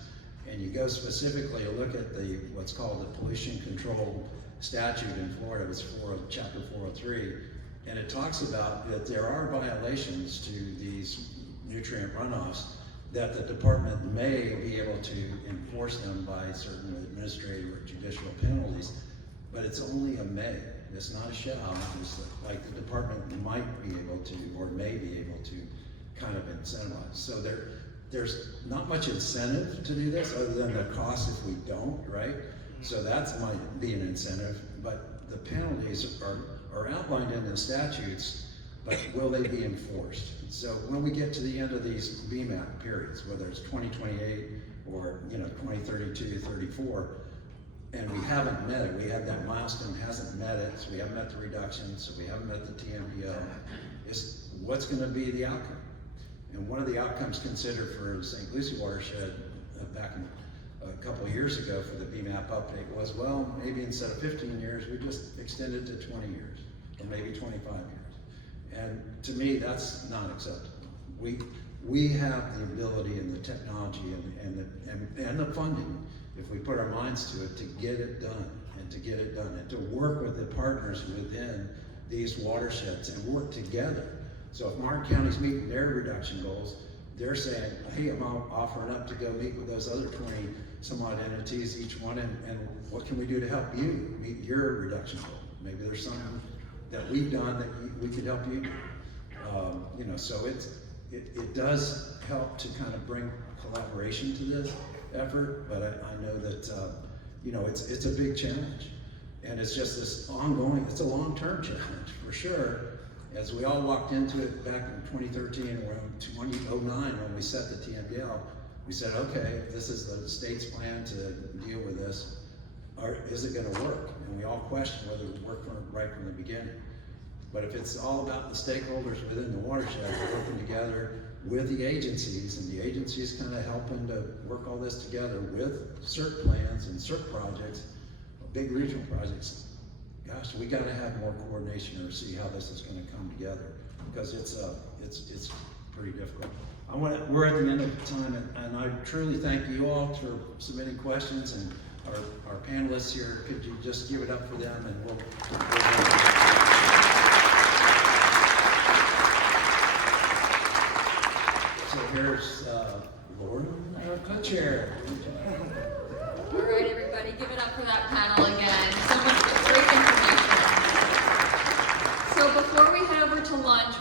And you go specifically to look at what's called the pollution control statute in Florida, it's Chapter 403, and it talks about that there are violations to these nutrient runoffs that the department may be able to enforce them by certain administrative or judicial penalties, but it's only a may. It's not a shall. It's like the department might be able to, or may be able to, kind of incentivize. So there's not much incentive to do this other than the cost if we don't, right? So that might be an incentive, but the penalties are outlined in the statutes, but will they be enforced? So when we get to the end of these BMAP periods, whether it's 2028 or 2032, 34, and we haven't met it, we have that milestone, hasn't met it, so we haven't met the reduction, so we haven't met the TMDL, is what's gonna be the outcome? And one of the outcomes considered for the St. Lucie watershed back a couple of years ago for the BMAP update was, well, maybe instead of 15 years, we just extend it to 20 years, or maybe 25 years. And to me, that's not acceptable. We have the ability and the technology and the funding, if we put our minds to it, to get it done, and to work with the partners within these watersheds and work together. So if Martin County's meeting their reduction goals, they're saying, hey, I'm offering up to go meet with those other 20 some odd entities, each one, and what can we do to help you meet your reduction goal? Maybe there's something that we've done that we could help you do. So it does help to kind of bring collaboration to this effort, but I know that it's a big challenge, and it's just this ongoing. It's a long-term challenge for sure. As we all walked into it back in 2013, around 2009, when we set the TMDL, we said, okay, if this is the state's plan to deal with this, is it going to work? And we all questioned whether it would work right from the beginning. But if it's all about the stakeholders within the watershed working together with the agencies, and the agencies kind of helping to work all this together with CERT plans and CERT projects, big regional projects, gosh, we got to have more coordination or see how this is going to come together, because it's pretty difficult. We're at the end of time, and I truly thank you all for submitting questions, and our panelists here. Could you just give it up for them, and we'll So here's Laura, our co-chair. All right, everybody, give it up for that panel again. So much great information. So before we head over to lunch,